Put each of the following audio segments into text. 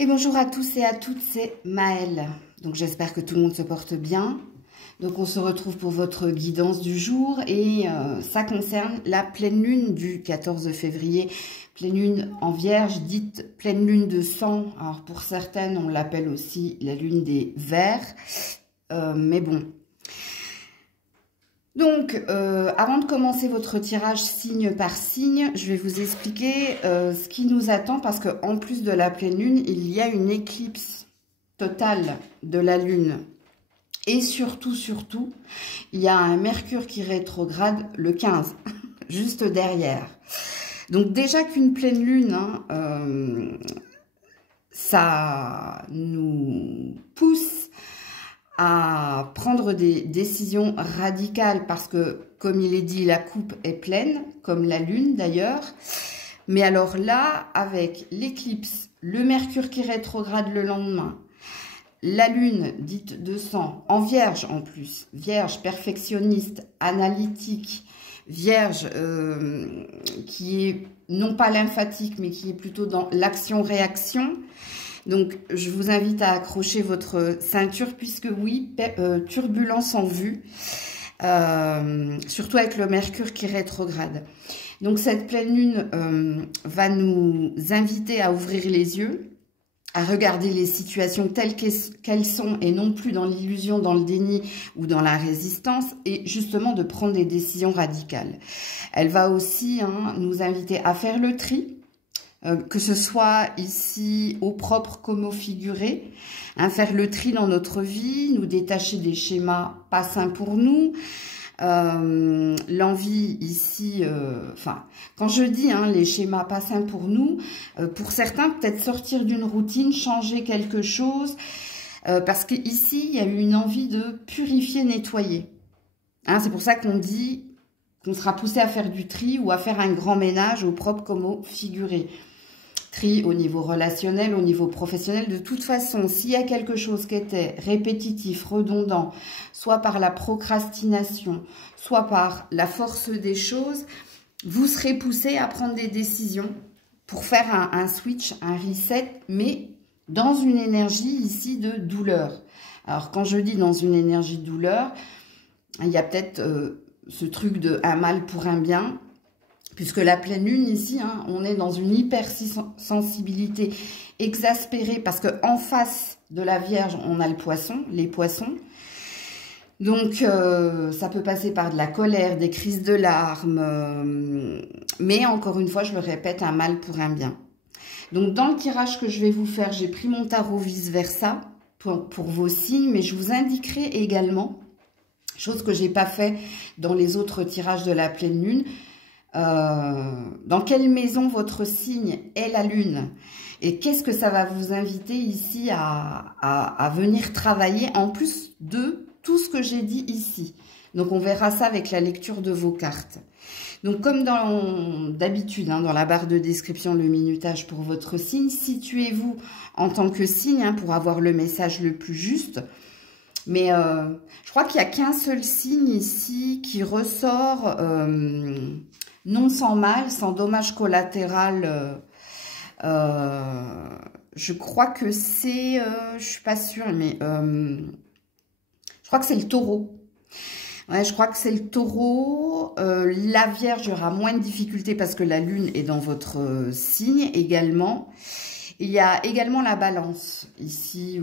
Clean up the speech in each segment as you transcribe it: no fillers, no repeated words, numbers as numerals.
Et bonjour à tous et à toutes, c'est Maëlle. Donc j'espère que tout le monde se porte bien. Donc on se retrouve pour votre guidance du jour et ça concerne la pleine lune du 14 février. Pleine lune en Vierge, dite pleine lune de sang. Alors pour certaines, on l'appelle aussi la lune des vers. Mais bon. Donc, avant de commencer votre tirage signe par signe, je vais vous expliquer ce qui nous attend parce qu'en plus de la pleine lune, il y a une éclipse totale de la lune. Et surtout, il y a un Mercure qui rétrograde le 15, juste derrière. Donc déjà qu'une pleine lune, ça nous pousse à prendre des décisions radicales parce que, comme il est dit, la coupe est pleine, comme la lune d'ailleurs. Mais alors là, avec l'éclipse, le Mercure qui rétrograde le lendemain, la lune dite de sang, en Vierge en plus, Vierge perfectionniste, analytique, Vierge qui est non pas lymphatique mais qui est plutôt dans l'action-réaction. Donc, je vous invite à accrocher votre ceinture puisque oui, turbulence en vue, surtout avec le Mercure qui rétrograde. Donc, cette pleine lune va nous inviter à ouvrir les yeux, à regarder les situations telles qu'elles sont et non plus dans l'illusion, dans le déni ou dans la résistance et justement de prendre des décisions radicales. Elle va aussi nous inviter à faire le tri. Que ce soit ici au propre comme au figuré, faire le tri dans notre vie, nous détacher des schémas pas sains pour nous, l'envie ici, quand je dis les schémas pas sains pour nous, pour certains peut-être sortir d'une routine, changer quelque chose, parce qu'ici il y a eu une envie de purifier, nettoyer. C'est pour ça qu'on dit qu'on sera poussé à faire du tri ou à faire un grand ménage au propre comme au figuré. Tri au niveau relationnel, au niveau professionnel. De toute façon, s'il y a quelque chose qui était répétitif, redondant, soit par la procrastination, soit par la force des choses, vous serez poussé à prendre des décisions pour faire un switch, un reset, mais dans une énergie ici de douleur. Alors, quand je dis dans une énergie de douleur, il y a peut-être ce truc de un mal pour un bien. Puisque la pleine lune ici, on est dans une hypersensibilité exaspérée parce qu'en face de la Vierge, on a le poisson, les poissons. Donc, ça peut passer par de la colère, des crises de larmes. Mais encore une fois, je le répète, un mal pour un bien. Donc, dans le tirage que je vais vous faire, j'ai pris mon tarot vice-versa pour vos signes. Mais je vous indiquerai également, chose que je n'ai pas fait dans les autres tirages de la pleine lune, dans quelle maison votre signe est la lune et qu'est-ce que ça va vous inviter ici à venir travailler en plus de tout ce que j'ai dit ici. Donc on verra ça avec la lecture de vos cartes. Donc comme d'habitude dans la barre de description, le minutage pour votre signe, situez-vous en tant que signe pour avoir le message le plus juste. Mais je crois qu'il n'y a qu'un seul signe ici qui ressort non sans mal, sans dommage collatéral. Je crois que c'est, je suis pas sûre, mais je crois que c'est le taureau. Ouais, je crois que c'est le taureau. La Vierge, il y aura moins de difficultés parce que la lune est dans votre signe également. Il y a également la balance ici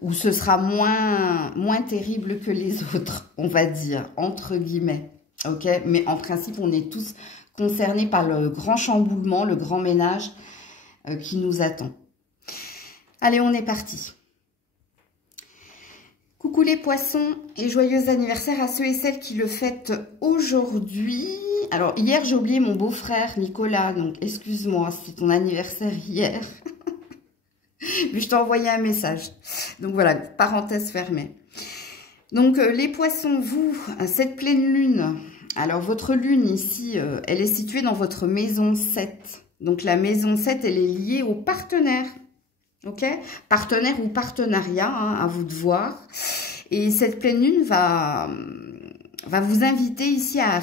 où ce sera moins terrible que les autres, on va dire, entre guillemets. Ok, mais en principe, on est tous concernés par le grand chamboulement, le grand ménage qui nous attend. Allez, on est parti. Coucou les poissons et joyeux anniversaire à ceux et celles qui le fêtent aujourd'hui. Alors, hier, j'ai oublié mon beau-frère Nicolas, donc excuse-moi, c'est ton anniversaire hier. Mais je t'ai envoyé un message. Donc voilà, parenthèse fermée. Donc, les poissons, vous, cette pleine lune, alors votre lune ici, elle est située dans votre maison 7. Donc, la maison 7, elle est liée au partenaire. Ok, partenaire ou partenariat, à vous de voir. Et cette pleine lune va vous inviter ici à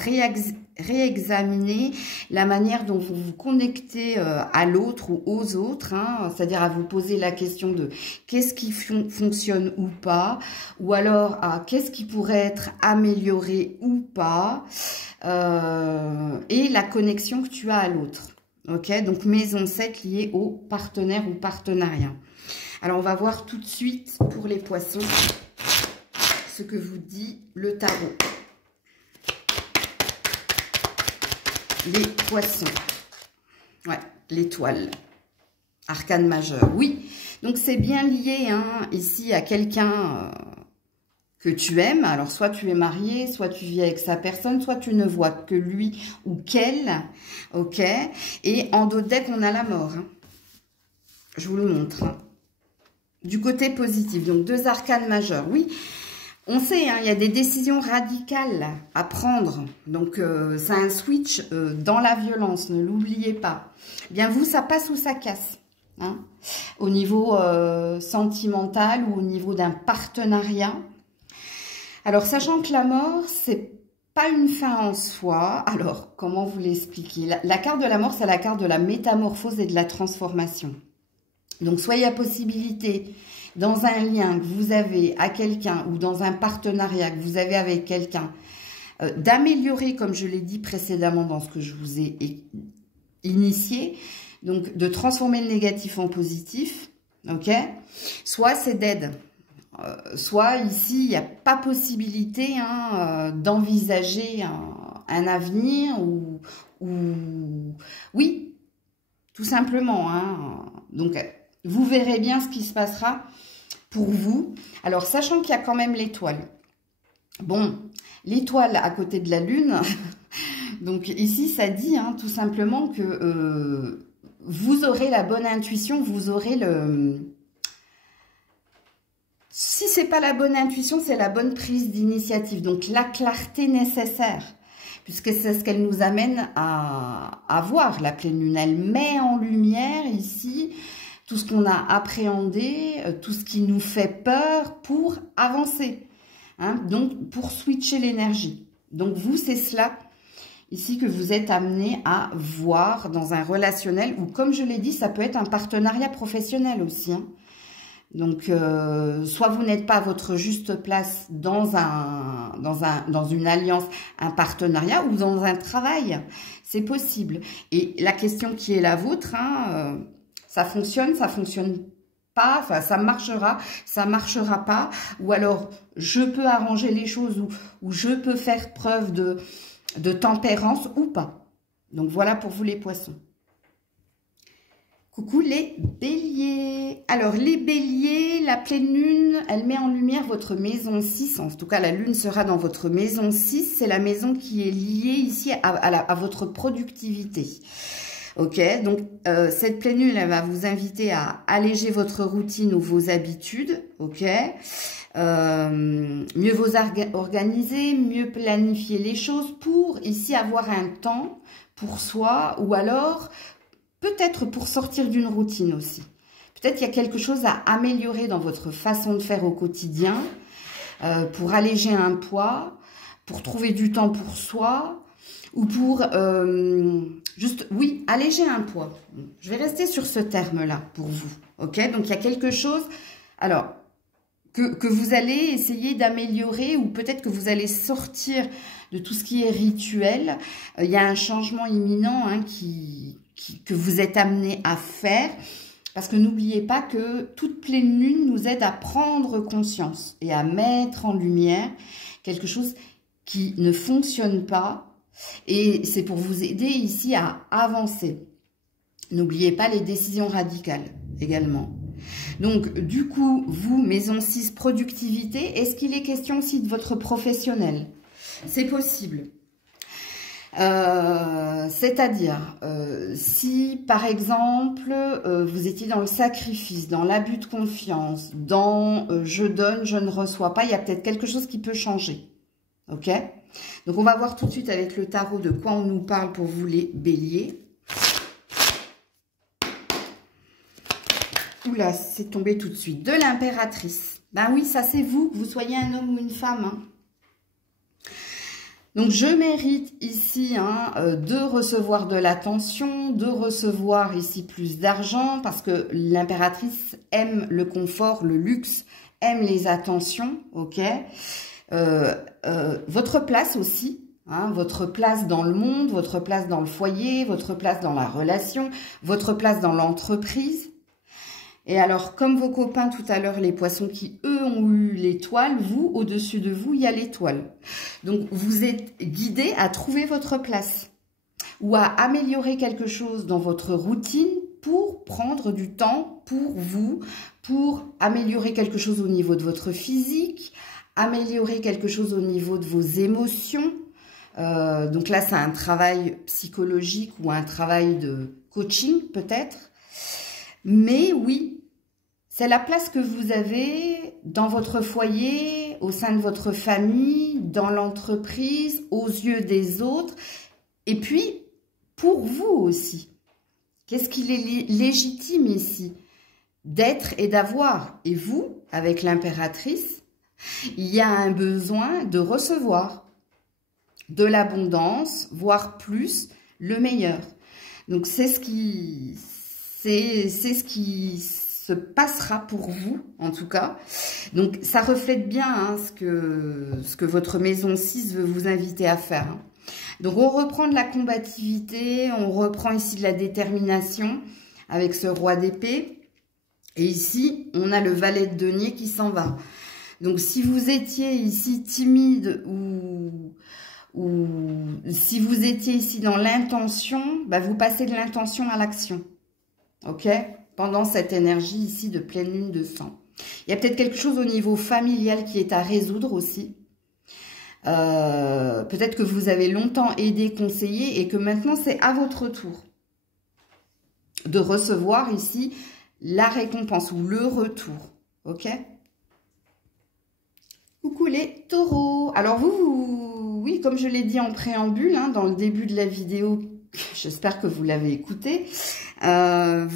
réexaminer la manière dont vous vous connectez à l'autre ou aux autres, hein, c'est-à-dire à vous poser la question de qu'est-ce qui fonctionne ou pas, ou alors à qu'est-ce qui pourrait être amélioré ou pas, et la connexion que tu as à l'autre. Ok, donc maison 7 liée au partenaire ou partenariat. Alors on va voir tout de suite pour les poissons ce que vous dit le tarot. Les poissons. Ouais, l'étoile. Arcane majeur. Oui, donc c'est bien lié hein, ici à quelqu'un que tu aimes. Alors soit tu es marié, soit tu vis avec sa personne, soit tu ne vois que lui ou qu'elle. Ok. Et en dos de deck, on a la mort. Hein. Je vous le montre. Hein. Du côté positif. Donc 2 arcanes majeurs. Oui. On sait, hein, il y a des décisions radicales à prendre. Donc, c'est un switch dans la violence, ne l'oubliez pas. Bien, vous, ça passe ou ça casse. Hein, au niveau sentimental ou au niveau d'un partenariat. Alors, sachant que la mort, c'est pas une fin en soi. Alors, comment vous l'expliquer? La carte de la mort, c'est la carte de la métamorphose et de la transformation. Donc, soit il y a possibilité... dans un lien que vous avez à quelqu'un ou dans un partenariat que vous avez avec quelqu'un, d'améliorer, comme je l'ai dit précédemment dans ce que je vous ai initié, donc de transformer le négatif en positif, ok? Soit c'est dead, soit ici, il n'y a pas possibilité hein, d'envisager un avenir ou... Oui, tout simplement. Hein, donc, vous verrez bien ce qui se passera pour vous. Alors, sachant qu'il y a quand même l'étoile. Bon, l'étoile à côté de la lune. Donc, ici, ça dit hein, tout simplement que vous aurez la bonne intuition, vous aurez le... Si ce n'est pas la bonne intuition, c'est la bonne prise d'initiative. Donc, la clarté nécessaire. Puisque c'est ce qu'elle nous amène à voir, la pleine lune. Elle met en lumière ici... tout ce qu'on a appréhendé, tout ce qui nous fait peur pour avancer. Hein, donc, pour switcher l'énergie. Donc, vous, c'est cela ici que vous êtes amené à voir dans un relationnel ou, comme je l'ai dit, ça peut être un partenariat professionnel aussi. Hein. Donc, soit vous n'êtes pas à votre juste place dans une alliance, un partenariat ou dans un travail. C'est possible. Et la question qui est la vôtre, hein, ça fonctionne pas, enfin ça marchera pas, ou alors je peux arranger les choses ou je peux faire preuve de tempérance ou pas. Donc voilà pour vous les poissons. Coucou les béliers. Alors les béliers, la pleine lune, elle met en lumière votre maison 6. En tout cas, la lune sera dans votre maison 6. C'est la maison qui est liée ici à votre productivité. Ok, donc cette pleine lune, elle va vous inviter à alléger votre routine ou vos habitudes, ok, mieux vous organiser, mieux planifier les choses pour ici avoir un temps pour soi ou alors peut-être pour sortir d'une routine aussi. Peut-être qu'il y a quelque chose à améliorer dans votre façon de faire au quotidien pour alléger un poids, pour trouver du temps pour soi ou pour... juste, oui, alléger un poids. Je vais rester sur ce terme-là pour vous. Ok, donc il y a quelque chose alors, que vous allez essayer d'améliorer ou peut-être que vous allez sortir de tout ce qui est rituel. Il y a un changement imminent hein, que vous êtes amené à faire. Parce que n'oubliez pas que toute pleine lune nous aide à prendre conscience et à mettre en lumière quelque chose qui ne fonctionne pas. Et c'est pour vous aider ici à avancer. N'oubliez pas les décisions radicales également. Donc, du coup, vous, maison 6, productivité, est-ce qu'il est question aussi de votre professionnel? C'est possible. C'est-à-dire, si par exemple, vous étiez dans le sacrifice, dans l'abus de confiance, dans je donne, je ne reçois pas, il y a peut-être quelque chose qui peut changer. Ok? Donc, on va voir tout de suite avec le tarot de quoi on nous parle pour vous les béliers. Oula, c'est tombé tout de suite. De l'impératrice. Ben oui, ça c'est vous, que vous soyez un homme ou une femme. Hein. Donc, je mérite ici de recevoir de l'attention, de recevoir ici plus d'argent, parce que l'impératrice aime le confort, le luxe, aime les attentions, ok. Votre place aussi, votre place dans le monde, votre place dans le foyer, votre place dans la relation, votre place dans l'entreprise. Et alors, comme vos copains tout à l'heure, les poissons qui, eux, ont eu l'étoile, vous, au-dessus de vous, il y a l'étoile. Donc, vous êtes guidé à trouver votre place ou à améliorer quelque chose dans votre routine pour prendre du temps pour vous, pour améliorer quelque chose au niveau de votre physique, améliorer quelque chose au niveau de vos émotions. Donc là, c'est un travail psychologique ou un travail de coaching, peut-être. Mais oui, c'est la place que vous avez dans votre foyer, au sein de votre famille, dans l'entreprise, aux yeux des autres. Et puis, pour vous aussi. Qu'est-ce qu'il est légitime ici d'être et d'avoir? Et vous, avec l'impératrice, il y a un besoin de recevoir de l'abondance, voire plus, le meilleur. Donc, c'est ce qui se passera pour vous, en tout cas. Donc, ça reflète bien ce que votre maison 6 veut vous inviter à faire. Donc, on reprend de la combativité, on reprend ici de la détermination avec ce roi d'épée. Et ici, on a le valet de denier qui s'en va. Donc, si vous étiez ici timide ou si vous étiez ici dans l'intention, vous passez de l'intention à l'action. Ok? Pendant cette énergie ici de pleine lune de sang. Il y a peut-être quelque chose au niveau familial qui est à résoudre aussi. Peut-être que vous avez longtemps aidé, conseillé et que maintenant c'est à votre tour de recevoir ici la récompense ou le retour. Ok? Coucou les taureaux. Alors oui, comme je l'ai dit en préambule, dans le début de la vidéo, j'espère que vous l'avez écouté, la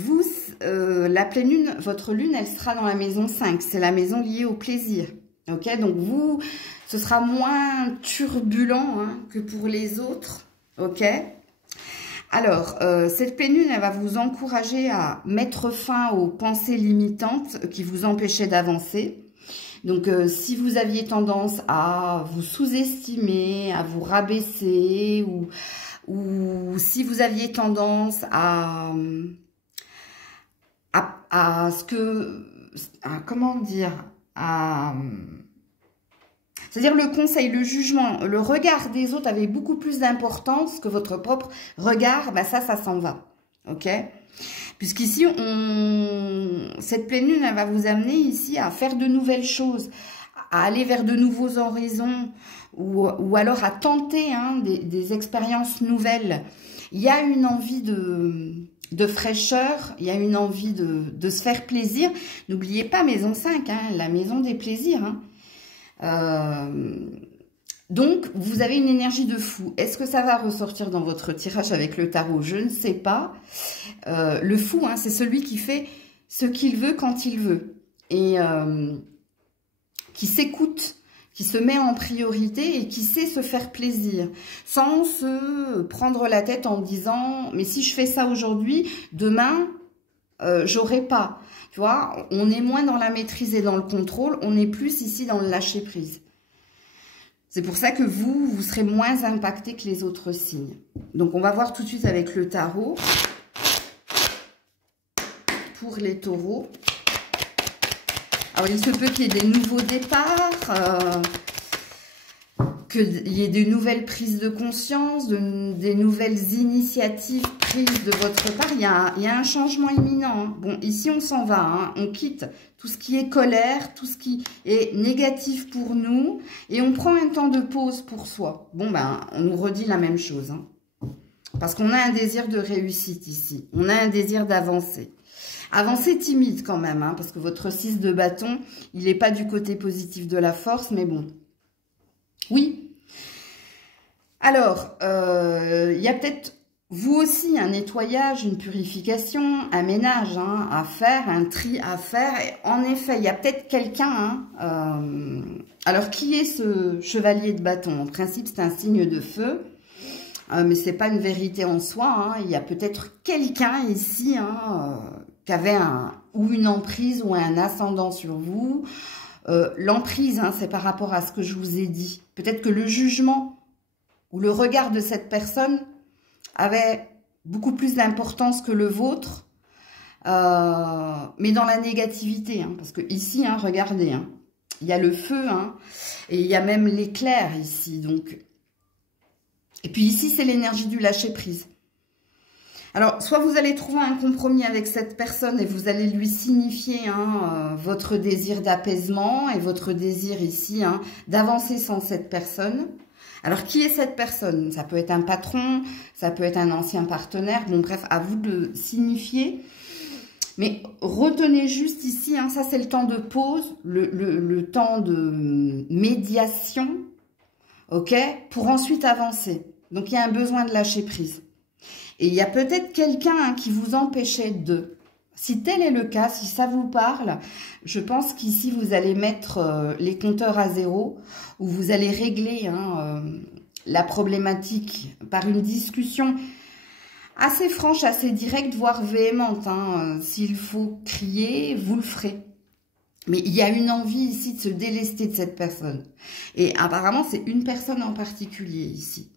pleine lune, votre lune, elle sera dans la maison 5. C'est la maison liée au plaisir. Ok? Donc vous, ce sera moins turbulent que pour les autres. Ok? Alors, cette pleine lune, elle va vous encourager à mettre fin aux pensées limitantes qui vous empêchaient d'avancer. Donc, si vous aviez tendance à vous sous-estimer, à vous rabaisser, ou si vous aviez tendance c'est-à-dire le conseil, le jugement, le regard des autres avait beaucoup plus d'importance que votre propre regard, ça s'en va. Ok? Puisqu'ici, cette pleine lune, elle va vous amener ici à faire de nouvelles choses, à aller vers de nouveaux horizons, ou alors à tenter des expériences nouvelles. Il y a une envie de fraîcheur, il y a une envie de se faire plaisir. N'oubliez pas maison 5, la maison des plaisirs. Donc, vous avez une énergie de fou. Est-ce que ça va ressortir dans votre tirage avec le tarot? Je ne sais pas. Le fou, c'est celui qui fait ce qu'il veut quand il veut. Et qui s'écoute, qui se met en priorité et qui sait se faire plaisir. Sans se prendre la tête en disant « mais si je fais ça aujourd'hui, demain, j'aurai pas ». Tu vois, on est moins dans la maîtrise et dans le contrôle, on est plus ici dans le lâcher-prise. C'est pour ça que vous serez moins impacté que les autres signes. Donc, on va voir tout de suite avec le tarot. Pour les taureaux. Alors, il se peut qu'il y ait des nouveaux départs, qu'il y ait de nouvelles prises de conscience, des nouvelles initiatives prises de votre part. Il y a un changement imminent. Bon, ici, on s'en va. On quitte tout ce qui est colère, tout ce qui est négatif pour nous. Et on prend un temps de pause pour soi. Bon, on nous redit la même chose. Parce qu'on a un désir de réussite ici. On a un désir d'avancer. Avancer timide quand même. Parce que votre 6 de bâton, il n'est pas du côté positif de la force. Mais bon. Oui. Alors, il y a peut-être vous aussi, un nettoyage, une purification, un ménage hein, à faire, un tri à faire. Et en effet, il y a peut-être quelqu'un... Hein, alors, qui est ce chevalier de bâton? En principe, c'est un signe de feu. Mais c'est pas une vérité en soi. Hein. Il y a peut-être quelqu'un ici hein, qui avait ou une emprise ou un ascendant sur vous. L'emprise, hein, c'est par rapport à ce que je vous ai dit. Peut-être que le jugement ou le regard de cette personne avait beaucoup plus d'importance que le vôtre, mais dans la négativité. Hein, parce que ici, hein, regardez, hein, il y a le feu hein, et il y a même l'éclair ici. Donc... Et puis ici, c'est l'énergie du lâcher-prise. Alors, soit vous allez trouver un compromis avec cette personne et vous allez lui signifier hein, votre désir d'apaisement et votre désir ici hein, d'avancer sans cette personne. Alors, qui est cette personne? Ça peut être un patron, ça peut être un ancien partenaire. Bon, bref, à vous de signifier. Mais retenez juste ici, hein, ça c'est le temps de pause, le temps de médiation, ok, pour ensuite avancer. Donc, il y a un besoin de lâcher prise. Et il y a peut-être quelqu'un hein, qui vous empêchait de. Si tel est le cas, si ça vous parle, je pense qu'ici, vous allez mettre les compteurs à zéro, ou vous allez régler hein, la problématique par une discussion assez franche, assez directe, voire véhémente. Hein. S'il faut crier, vous le ferez. Mais il y a une envie ici de se délester de cette personne. Et apparemment, c'est une personne en particulier ici.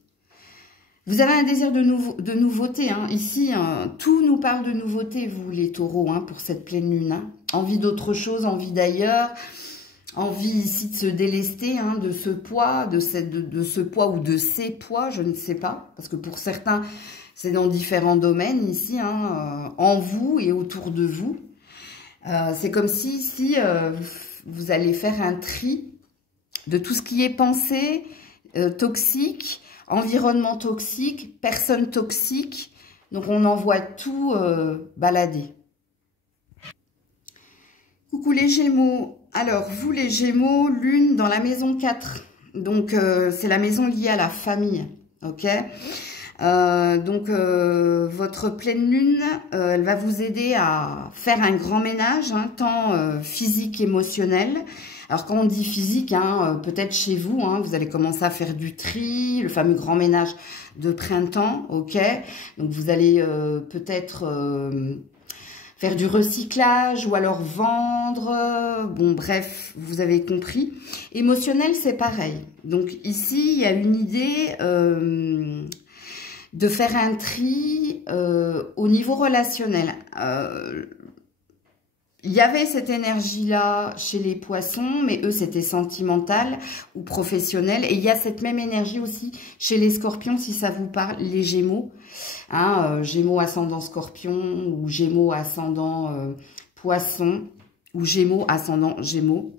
Vous avez un désir de nouveauté. Hein. Ici, hein, tout nous parle de nouveauté, vous les taureaux, hein, pour cette pleine lune. Hein. Envie d'autre chose, envie d'ailleurs. Envie ici de se délester hein, de ce poids, de ce poids ou de ces poids, je ne sais pas. Parce que pour certains, c'est dans différents domaines ici, hein, en vous et autour de vous. C'est comme si ici, vous allez faire un tri de tout ce qui est pensée toxique, environnement toxique, personne toxique. Donc, on envoie tout balader. Coucou les Gémeaux. Alors, vous les Gémeaux, lune dans la maison 4. Donc, c'est la maison liée à la famille. Ok. Votre pleine lune, elle va vous aider à faire un grand ménage, hein, tant physique, émotionnel. Alors, quand on dit physique, hein, peut-être chez vous, hein, vous allez commencer à faire du tri, le fameux grand ménage de printemps, ok. Donc, vous allez peut-être faire du recyclage ou alors vendre. Bon, bref, vous avez compris. Émotionnel, c'est pareil. Donc, ici, il y a une idée de faire un tri au niveau relationnel. Il y avait cette énergie-là chez les poissons, mais eux, c'était sentimental ou professionnel. Et il y a cette même énergie aussi chez les scorpions, si ça vous parle, les gémeaux. Hein, gémeaux ascendant scorpion ou gémeaux ascendant poisson ou gémeaux ascendant gémeaux.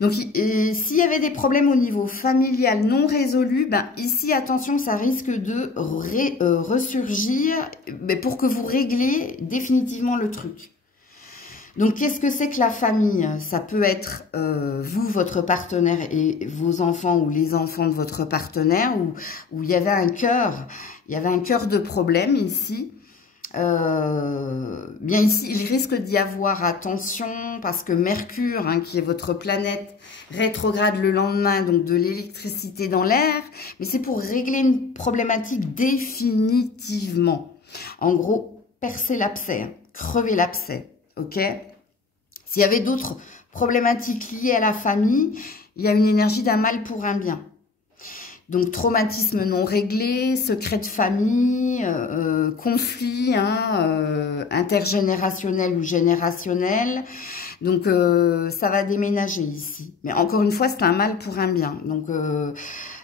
Donc, s'il y avait des problèmes au niveau familial non résolus, ben, ici, attention, ça risque de ressurgir mais pour que vous régliez définitivement le truc. Donc, qu'est-ce que c'est que la famille? Ça peut être vous, votre partenaire et vos enfants ou les enfants de votre partenaire où il y avait un cœur de problème ici. Bien ici, il risque d'y avoir attention parce que Mercure, hein, qui est votre planète, rétrograde le lendemain, donc de l'électricité dans l'air, mais c'est pour régler une problématique définitivement. En gros, percer l'abcès, hein, crever l'abcès, ok? S'il y avait d'autres problématiques liées à la famille, il y a une énergie d'un mal pour un bien. Donc, traumatisme non réglé, secret de famille, conflit hein, intergénérationnel ou générationnel. Donc, ça va déménager ici. Mais encore une fois, c'est un mal pour un bien. Donc,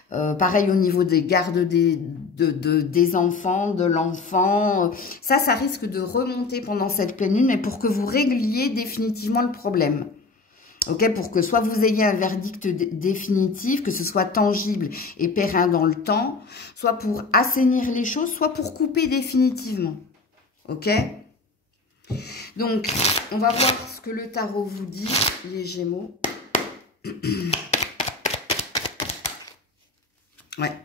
pareil au niveau des gardes des enfants, de l'enfant. Ça risque de remonter pendant cette pleine lune, mais pour que vous régliez définitivement le problème. Ok, pour que soit vous ayez un verdict définitif, que ce soit tangible et périn dans le temps, soit pour assainir les choses, soit pour couper définitivement. Ok? Donc, on va voir ce que le tarot vous dit, les Gémeaux. Ouais.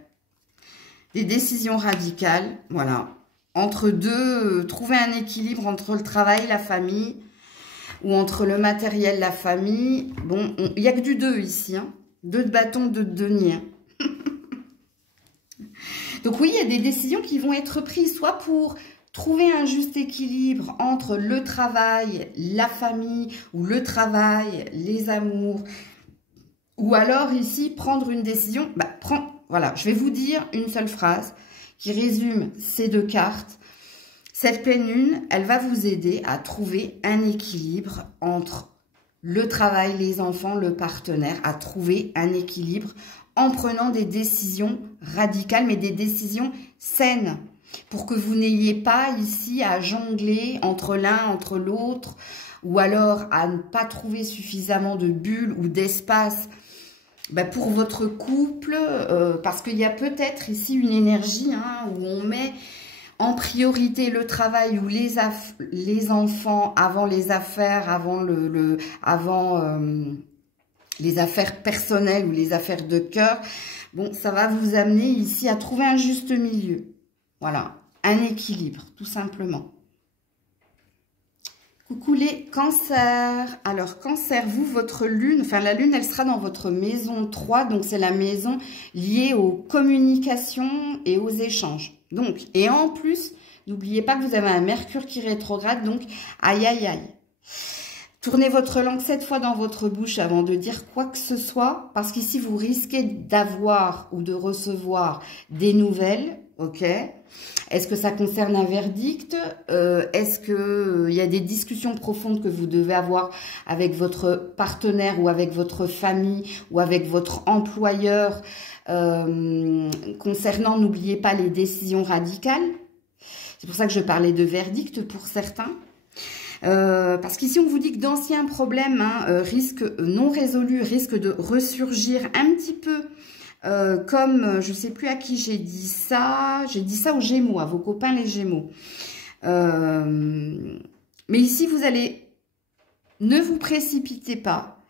des décisions radicales, voilà. Entre deux, trouver un équilibre entre le travail, la famille, ou entre le matériel, la famille. Bon, il n'y a que du 2 ici, hein. 2 de bâton, 2 de denier. Donc oui, il y a des décisions qui vont être prises, soit pour trouver un juste équilibre entre le travail, la famille, ou le travail, les amours, ou alors ici, prendre une décision. Voilà, je vais vous dire une seule phrase qui résume ces 2 cartes. Cette pleine lune, elle va vous aider à trouver un équilibre entre le travail, les enfants, le partenaire, à trouver un équilibre en prenant des décisions radicales, mais des décisions saines, pour que vous n'ayez pas ici à jongler entre l'un, entre l'autre, ou alors à ne pas trouver suffisamment de bulles ou d'espace pour votre couple, parce qu'il y a peut-être ici une énergie où on met en priorité le travail ou les enfants avant les affaires, avant les affaires personnelles ou les affaires de cœur. Bon, ça va vous amener ici à trouver un juste milieu. Voilà, un équilibre, tout simplement. Coucou les cancers. Alors, cancer, vous, votre lune, enfin la lune, elle sera dans votre maison 3, donc c'est la maison liée aux communications et aux échanges. Donc, et en plus, n'oubliez pas que vous avez un Mercure qui rétrograde, donc aïe aïe aïe. Tournez votre langue 7 fois dans votre bouche avant de dire quoi que ce soit, parce qu'ici, vous risquez d'avoir ou de recevoir des nouvelles, ok? Est-ce que ça concerne un verdict? Est-ce qu'il y a des discussions profondes que vous devez avoir avec votre partenaire ou avec votre famille ou avec votre employeur concernant, n'oubliez pas, les décisions radicales? C'est pour ça que je parlais de verdict pour certains. Parce qu'ici, on vous dit que d'anciens problèmes non résolus risquent de ressurgir un petit peu. Comme, je ne sais plus à qui j'ai dit ça aux Gémeaux, à vos copains les Gémeaux. Mais ici, vous allez, ne vous précipitez pas,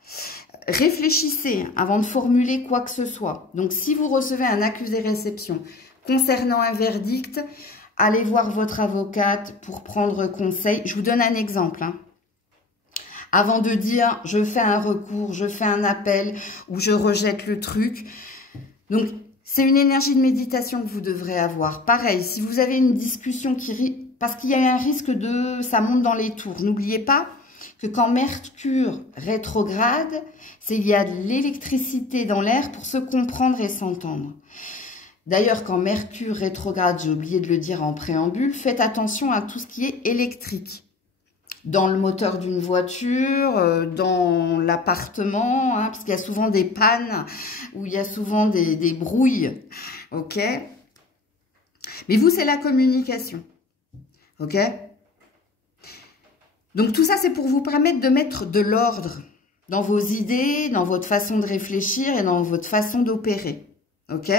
réfléchissez avant de formuler quoi que ce soit. Donc, si vous recevez un accusé-réception concernant un verdict, allez voir votre avocate pour prendre conseil. Je vous donne un exemple. Avant de dire, je fais un recours, je fais un appel ou je rejette le truc. Donc, c'est une énergie de méditation que vous devrez avoir. Pareil, si vous avez une discussion parce qu'il y a un risque ça monte dans les tours. N'oubliez pas que quand Mercure rétrograde, il y a de l'électricité dans l'air pour se comprendre et s'entendre. D'ailleurs, quand Mercure rétrograde, j'ai oublié de le dire en préambule, faites attention à tout ce qui est électrique. Dans le moteur d'une voiture, dans l'appartement, parce qu'il y a souvent des pannes, ou il y a souvent des brouilles, ok? Mais vous, c'est la communication, ok? Donc tout ça, c'est pour vous permettre de mettre de l'ordre dans vos idées, dans votre façon de réfléchir et dans votre façon d'opérer, ok?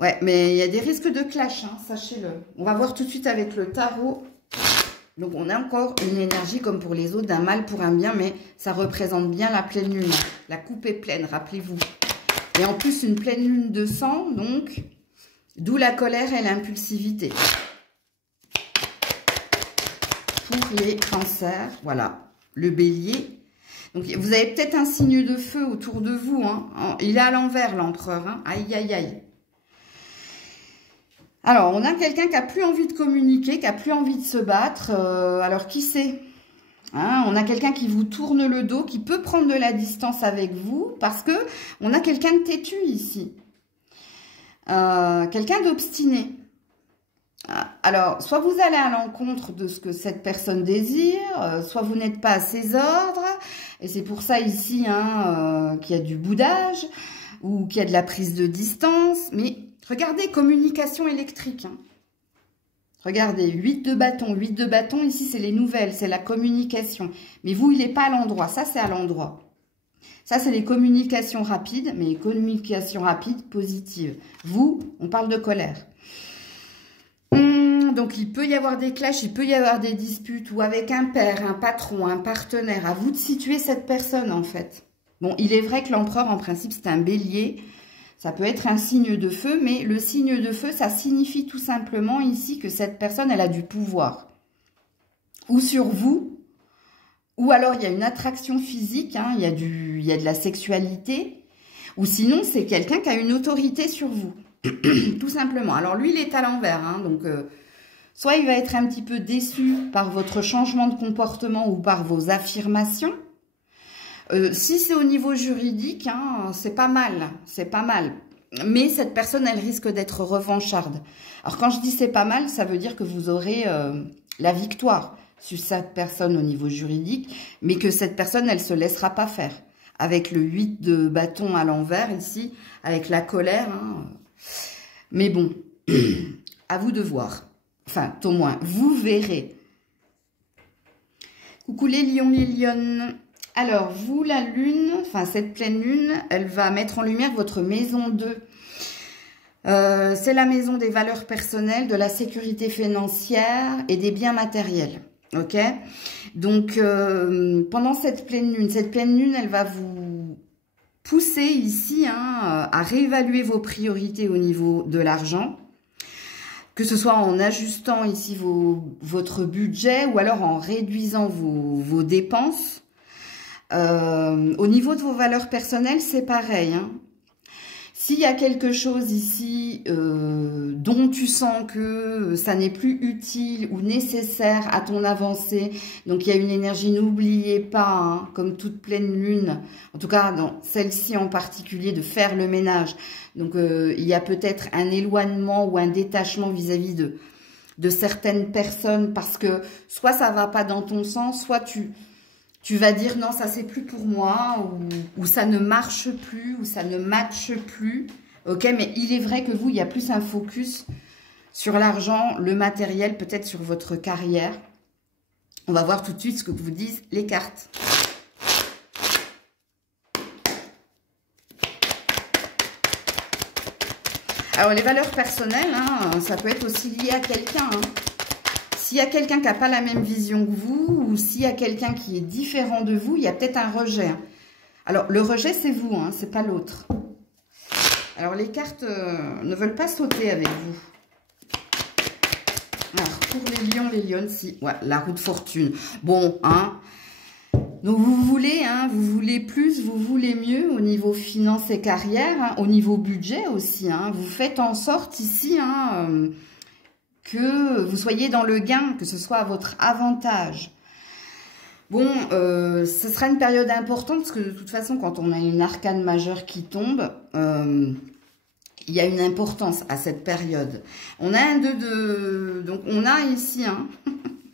Ouais, mais il y a des risques de clash, sachez-le. On va voir tout de suite avec le tarot. Donc, on a encore une énergie, comme pour les autres, d'un mal pour un bien, mais ça représente bien la pleine lune. La coupe est pleine, rappelez-vous. Et en plus, une pleine lune de sang, donc, d'où la colère et l'impulsivité. Pour les cancers, voilà, le bélier. Donc, vous avez peut-être un signe de feu autour de vous. Il est à l'envers, l'empereur. Aïe, aïe, aïe. Alors, on a quelqu'un qui a plus envie de communiquer, qui a plus envie de se battre. Alors, qui c'est? On a quelqu'un qui vous tourne le dos, qui peut prendre de la distance avec vous, parce que on a quelqu'un de têtu ici. Quelqu'un d'obstiné. Alors, soit vous allez à l'encontre de ce que cette personne désire, soit vous n'êtes pas à ses ordres, et c'est pour ça ici qu'il y a du boudage, ou qu'il y a de la prise de distance, mais... Regardez, communication électrique. Regardez, 8 de bâton. 8 de bâton, ici, c'est les nouvelles, c'est la communication. Mais vous, il n'est pas à l'endroit. Ça, c'est à l'endroit. Ça, c'est les communications rapides, mais les communications rapides positives. Vous, on parle de colère. Donc, il peut y avoir des clashs, il peut y avoir des disputes, ou avec un père, un patron, un partenaire. À vous de situer cette personne, en fait. Bon, il est vrai que l'empereur, en principe, c'est un bélier. Ça peut être un signe de feu, mais le signe de feu, ça signifie tout simplement ici que cette personne, elle a du pouvoir. Ou sur vous, ou alors il y a une attraction physique, hein, il y a de la sexualité, ou sinon c'est quelqu'un qui a une autorité sur vous, tout simplement. Alors lui, il est à l'envers, hein, donc soit il va être un petit peu déçu par votre changement de comportement ou par vos affirmations. Si c'est au niveau juridique, hein, c'est pas mal, c'est pas mal. Mais cette personne, elle risque d'être revancharde. Alors quand je dis c'est pas mal, ça veut dire que vous aurez la victoire sur cette personne au niveau juridique, mais que cette personne, elle se laissera pas faire. Avec le 8 de bâton à l'envers ici, avec la colère. Hein. Mais bon, à vous de voir. Enfin, au moins, vous verrez. Coucou les lions, les lionnes. Alors, vous, la lune, enfin cette pleine lune, elle va mettre en lumière votre maison 2. C'est la maison des valeurs personnelles, de la sécurité financière et des biens matériels. Ok? Donc, pendant cette pleine lune, elle va vous pousser ici hein, à réévaluer vos priorités au niveau de l'argent. Que ce soit en ajustant ici votre budget ou alors en réduisant vos dépenses. Au niveau de vos valeurs personnelles, c'est pareil. Hein. S'il y a quelque chose ici dont tu sens que ça n'est plus utile ou nécessaire à ton avancée, donc il y a une énergie, n'oubliez pas, hein, comme toute pleine lune, en tout cas dans celle-ci en particulier, de faire le ménage. Donc il y a peut-être un éloignement ou un détachement vis-à-vis de certaines personnes parce que soit ça va pas dans ton sens, soit tu vas dire non, ça c'est plus pour moi, ou ça ne marche plus, ou ça ne matche plus. Ok, mais il est vrai que vous, il y a plus un focus sur l'argent, le matériel, peut-être sur votre carrière. On va voir tout de suite ce que vous disent les cartes. Alors les valeurs personnelles, hein, ça peut être aussi lié à quelqu'un. Hein. S'il y a quelqu'un qui n'a pas la même vision que vous, ou s'il y a quelqu'un qui est différent de vous, il y a peut-être un rejet. Alors, le rejet, c'est vous, hein, c'est pas l'autre. Alors, les cartes ne veulent pas sauter avec vous. Alors, pour les lions, les lionnes, si. Ouais, la roue de fortune. Bon, hein. Donc, vous voulez plus, vous voulez mieux au niveau finance et carrière, hein, au niveau budget aussi. Hein. Vous faites en sorte ici, hein, que vous soyez dans le gain, que ce soit à votre avantage. Bon, ce sera une période importante parce que de toute façon, quand on a une arcane majeure qui tombe, il y a une importance à cette période. On a un 2 de... Donc, on a ici, hein,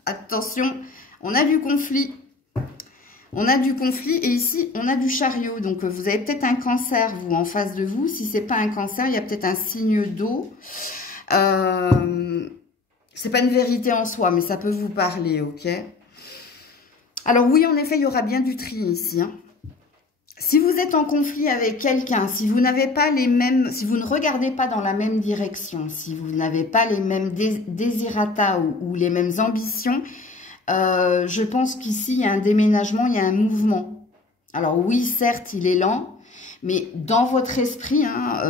attention, on a du conflit. On a du conflit et ici, on a du chariot. Donc, vous avez peut-être un cancer, vous, en face de vous. Si ce n'est pas un cancer, il y a peut-être un signe d'eau. C'est pas une vérité en soi, mais ça peut vous parler, ok? Alors oui, en effet, il y aura bien du tri ici. Hein. Si vous êtes en conflit avec quelqu'un, si vous n'avez pas les mêmes, si vous ne regardez pas dans la même direction, si vous n'avez pas les mêmes désirata ou les mêmes ambitions, je pense qu'ici, il y a un déménagement, il y a un mouvement. Alors oui, certes, il est lent, mais dans votre esprit, hein,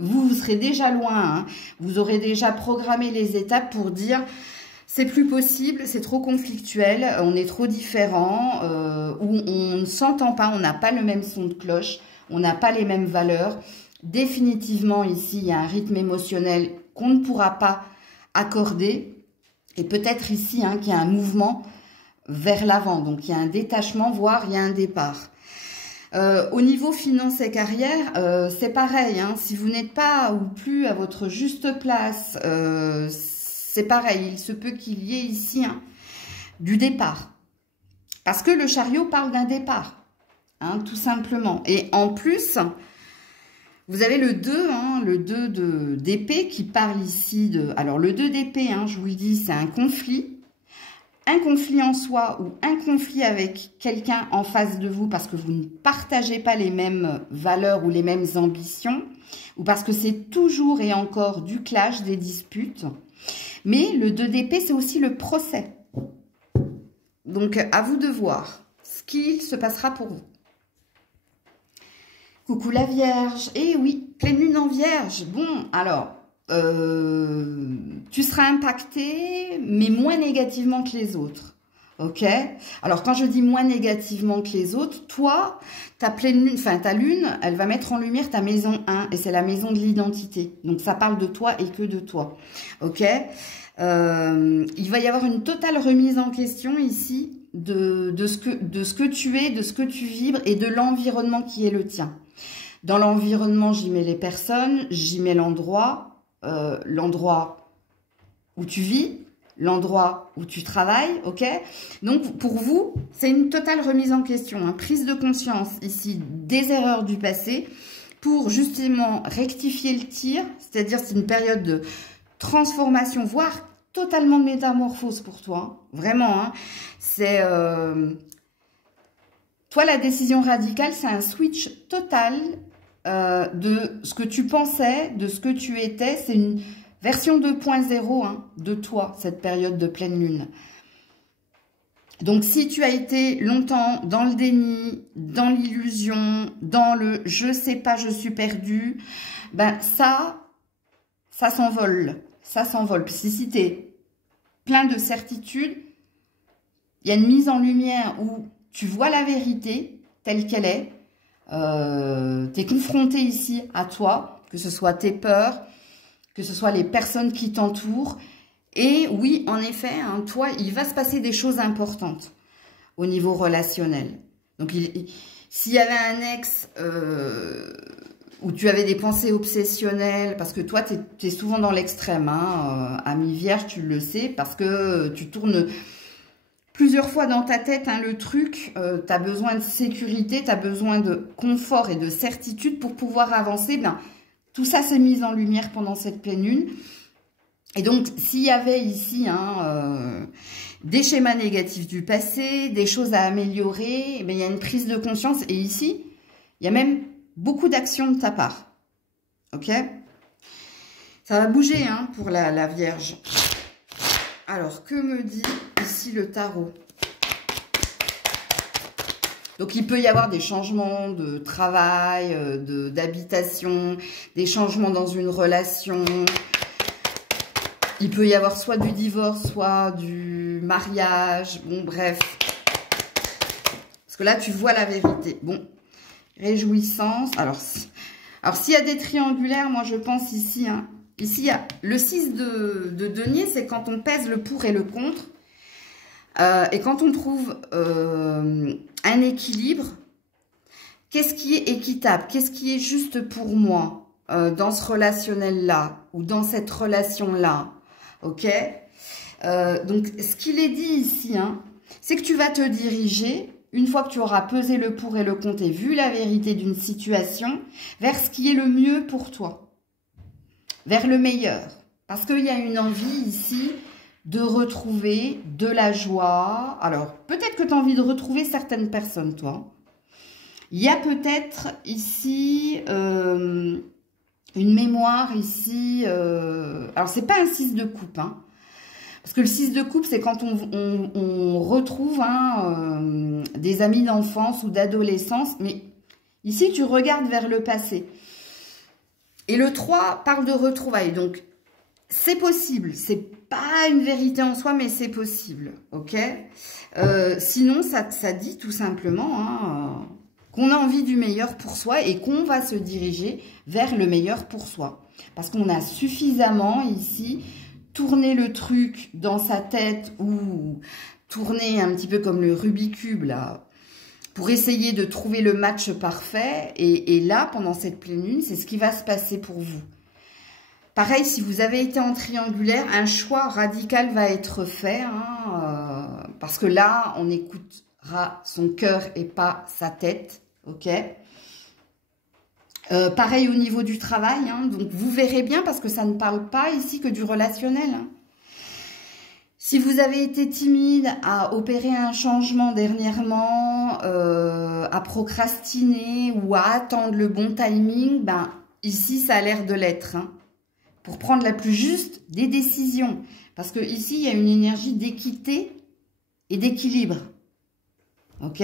vous serez déjà loin. Hein. Vous aurez déjà programmé les étapes pour dire c'est plus possible, c'est trop conflictuel, on est trop différents, ou on ne s'entend pas, on n'a pas le même son de cloche, on n'a pas les mêmes valeurs. Définitivement, ici, il y a un rythme émotionnel qu'on ne pourra pas accorder. Et peut-être ici hein, qu'il y a un mouvement vers l'avant. Donc, il y a un détachement, voire il y a un départ. Au niveau finance et carrière, c'est pareil. Hein, si vous n'êtes pas ou plus à votre juste place, c'est pareil. Il se peut qu'il y ait ici hein, du départ. Parce que le chariot parle d'un départ. Hein, tout simplement. Et en plus, vous avez le 2, hein, le 2 d'épée qui parle ici de... Alors, le 2 d'épée, hein, je vous le dis, c'est un conflit. Un conflit en soi ou un conflit avec quelqu'un en face de vous parce que vous ne partagez pas les mêmes valeurs ou les mêmes ambitions ou parce que c'est toujours et encore du clash, des disputes. Mais le 2 d'épée, c'est aussi le procès. Donc, à vous de voir ce qu'il se passera pour vous. Coucou la Vierge. Eh oui, pleine lune en Vierge. Bon, alors, tu seras impacté, mais moins négativement que les autres. Ok? Alors, quand je dis moins négativement que les autres, toi, ta pleine lune, enfin, ta lune, elle va mettre en lumière ta maison 1, et c'est la maison de l'identité. Donc, ça parle de toi et que de toi. Ok? Il va y avoir une totale remise en question ici de ce que tu es, de ce que tu vibres et de l'environnement qui est le tien. Dans l'environnement, j'y mets les personnes, j'y mets l'endroit où tu vis, l'endroit où tu travailles, ok? Donc, pour vous, c'est une totale remise en question, hein, prise de conscience ici des erreurs du passé pour justement rectifier le tir, c'est-à-dire c'est une période de transformation, voire totalement de métamorphose pour toi, hein, vraiment, hein, c'est... toi, la décision radicale, c'est un switch total de ce que tu pensais, de ce que tu étais. C'est une version 2.0 hein, de toi, cette période de pleine lune. Donc, si tu as été longtemps dans le déni, dans l'illusion, dans le « je sais pas, je suis perdu », ben ça s'envole. Ça s'envole. Puis si tu es plein de certitudes, il y a une mise en lumière où tu vois la vérité telle qu'elle est. Tu es confronté ici à toi, que ce soit tes peurs, que ce soit les personnes qui t'entourent. Et oui, en effet, hein, toi, il va se passer des choses importantes au niveau relationnel. Donc, s'il y avait un ex où tu avais des pensées obsessionnelles, parce que toi, tu es souvent dans l'extrême, hein, ami Vierge, tu le sais, parce que tu tournes... plusieurs fois dans ta tête, hein, le truc, tu as besoin de sécurité, tu as besoin de confort et de certitude pour pouvoir avancer. Ben, tout ça s'est mis en lumière pendant cette pleine lune. Et donc, s'il y avait ici hein, des schémas négatifs du passé, des choses à améliorer, eh bien, il y a une prise de conscience. Et ici, il y a même beaucoup d'actions de ta part. Ok? Ça va bouger hein, pour la Vierge. Alors, que me dit ici le tarot? Donc, il peut y avoir des changements de travail, d'habitation, des changements dans une relation. Il peut y avoir soit du divorce, soit du mariage. Bon, bref. Parce que là, tu vois la vérité. Bon, réjouissance. Alors s'il y a des triangulaires, moi, je pense ici... Hein, ici, il y a le 6 de denier, c'est quand on pèse le pour et le contre. Et quand on trouve un équilibre, qu'est-ce qui est équitable? Qu'est-ce qui est juste pour moi dans ce relationnel-là ou dans cette relation-là? Ok? Donc, ce qu'il est dit ici, hein, c'est que tu vas te diriger, une fois que tu auras pesé le pour et le contre et vu la vérité d'une situation, vers ce qui est le mieux pour toi. Vers le meilleur. Parce qu'il y a une envie ici de retrouver de la joie. Alors, peut-être que tu as envie de retrouver certaines personnes, toi. Il y a peut-être ici une mémoire ici. Alors, c'est pas un 6 de coupe. Hein, parce que le 6 de coupe, c'est quand on retrouve hein, des amis d'enfance ou d'adolescence. Mais ici, tu regardes vers le passé. Et le 3 parle de retrouvailles. Donc, c'est possible. C'est pas une vérité en soi, mais c'est possible. Ok? Sinon, ça dit tout simplement hein, qu'on a envie du meilleur pour soi et qu'on va se diriger vers le meilleur pour soi. Parce qu'on a suffisamment ici tourné le truc dans sa tête ou tourné un petit peu comme le Rubik's Cube là, pour essayer de trouver le match parfait. Et là, pendant cette pleine lune, c'est ce qui va se passer pour vous. Pareil, si vous avez été en triangulaire, un choix radical va être fait. Hein, parce que là, on écoutera son cœur et pas sa tête. Ok? Pareil au niveau du travail. Hein, donc, vous verrez bien parce que ça ne parle pas ici que du relationnel. Hein. Si vous avez été timide à opérer un changement dernièrement, à procrastiner ou à attendre le bon timing, ben ici ça a l'air de l'être. Hein, pour prendre la plus juste des décisions. Parce que ici il y a une énergie d'équité et d'équilibre. Ok?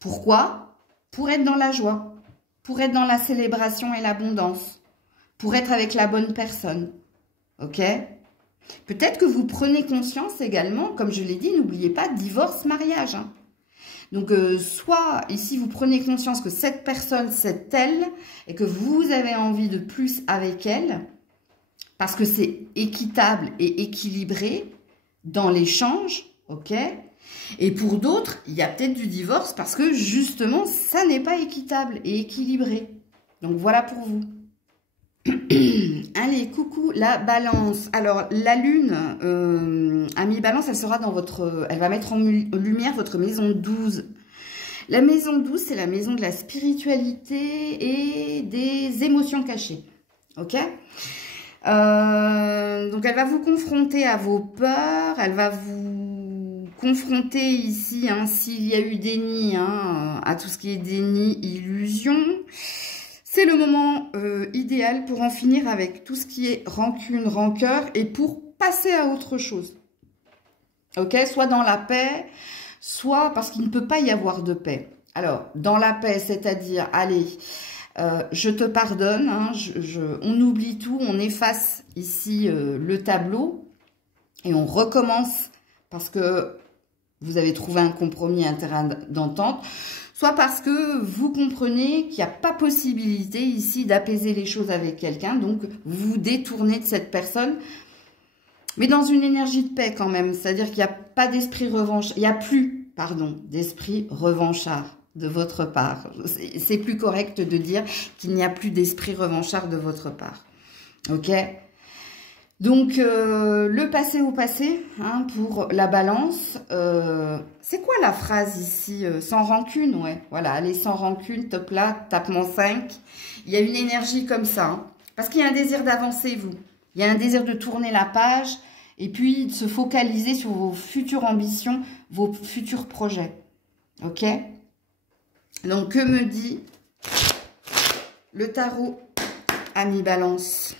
Pourquoi? Pour être dans la joie. pour être dans la célébration et l'abondance, pour être avec la bonne personne. Ok? Peut-être que vous prenez conscience également, comme je l'ai dit, n'oubliez pas, divorce, mariage. Hein. Donc, soit ici, vous prenez conscience que cette personne, c'est elle, et que vous avez envie de plus avec elle, parce que c'est équitable et équilibré dans l'échange, ok? Et pour d'autres, il y a peut-être du divorce parce que justement, ça n'est pas équitable et équilibré. Donc, voilà pour vous. Allez, coucou la balance. Alors, la lune, amie balance, elle sera dans votre... Elle va mettre en lumière votre maison 12. La maison 12, c'est la maison de la spiritualité et des émotions cachées. Ok? Donc, elle va vous confronter à vos peurs. Elle va vous confronter ici, hein, s'il y a eu déni, hein, à tout ce qui est déni, illusion. C'est le moment idéal pour en finir avec tout ce qui est rancune, rancœur et pour passer à autre chose. Ok? Soit dans la paix, soit parce qu'il ne peut pas y avoir de paix. Alors, dans la paix, c'est-à-dire, allez, je te pardonne, hein, on oublie tout, on efface ici le tableau et on recommence parce que vous avez trouvé un compromis, un terrain d'entente. Soit parce que vous comprenez qu'il n'y a pas possibilité ici d'apaiser les choses avec quelqu'un. Donc, vous vous détournez de cette personne. Mais dans une énergie de paix quand même. C'est-à-dire qu'il n'y a pas d'esprit revanchard. Il n'y a plus, pardon, d'esprit revanchard de votre part. C'est plus correct de dire qu'il n'y a plus d'esprit revanchard de votre part. Ok ? Donc, le passé au passé, hein, pour la balance, c'est quoi la phrase ici? Sans rancune, ouais. Voilà, allez, sans rancune, top là, tapement 5. Il y a une énergie comme ça, hein, parce qu'il y a un désir d'avancer, vous. Il y a un désir de tourner la page et puis de se focaliser sur vos futures ambitions, vos futurs projets. Ok? Donc, que me dit le tarot ami balance?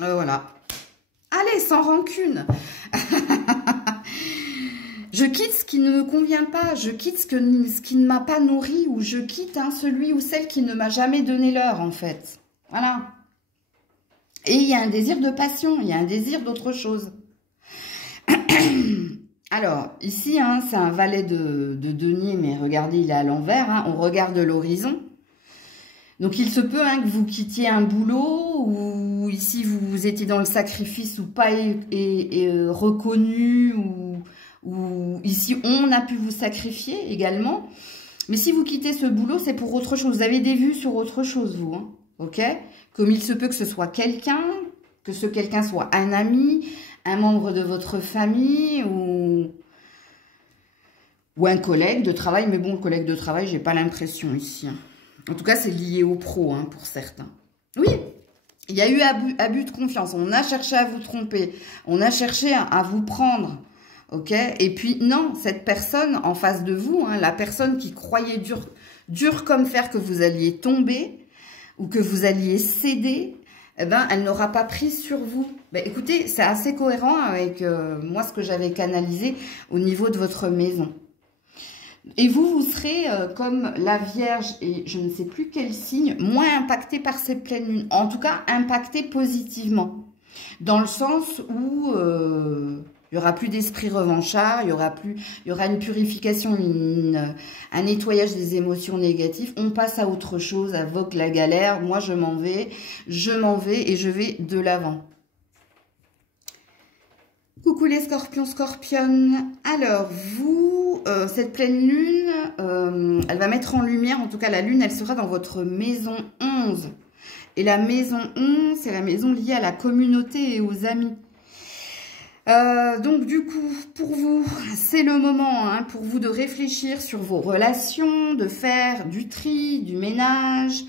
Voilà. Allez, sans rancune. Je quitte ce qui ne me convient pas. Je quitte ce qui ne m'a pas nourri. Ou je quitte celui ou celle qui ne m'a jamais donné l'heure, en fait. Voilà. Et il y a un désir de passion. Il y a un désir d'autre chose. Alors, ici, hein, c'est un valet de denier. Mais regardez, il est à l'envers. Hein, on regarde l'horizon. Donc, il se peut hein, que vous quittiez un boulot ou ici, vous étiez dans le sacrifice ou pas reconnu ou ici, on a pu vous sacrifier également. Mais si vous quittez ce boulot, c'est pour autre chose. Vous avez des vues sur autre chose, vous. Hein, ok? Comme il se peut que ce soit quelqu'un, que ce quelqu'un soit un ami, un membre de votre famille ou un collègue de travail. Mais bon, le collègue de travail, j'ai pas l'impression ici. Hein. En tout cas, c'est lié au pro, hein, pour certains. Oui, il y a eu abus de confiance. On a cherché à vous tromper. On a cherché à vous prendre. Ok? Et puis, non, cette personne en face de vous, hein, la personne qui croyait dur comme fer que vous alliez tomber ou que vous alliez céder, eh ben, elle n'aura pas prise sur vous. Ben, écoutez, c'est assez cohérent avec moi, ce que j'avais canalisé au niveau de votre maison. Et vous serez comme la Vierge et je ne sais plus quel signe, moins impacté par cette pleine lune. En tout cas, impacté positivement. Dans le sens où il n'y aura plus d'esprit revanchard, il y aura une purification, un nettoyage des émotions négatives. On passe à autre chose, invoque la galère. Moi, je m'en vais et je vais de l'avant. Coucou les scorpions, scorpionnes. Alors, vous, cette pleine lune, elle va mettre en lumière, en tout cas la lune, elle sera dans votre maison 11. Et la maison 11, c'est la maison liée à la communauté et aux amis. Donc du coup, pour vous, c'est le moment hein, pour vous de réfléchir sur vos relations, de faire du tri, du ménage.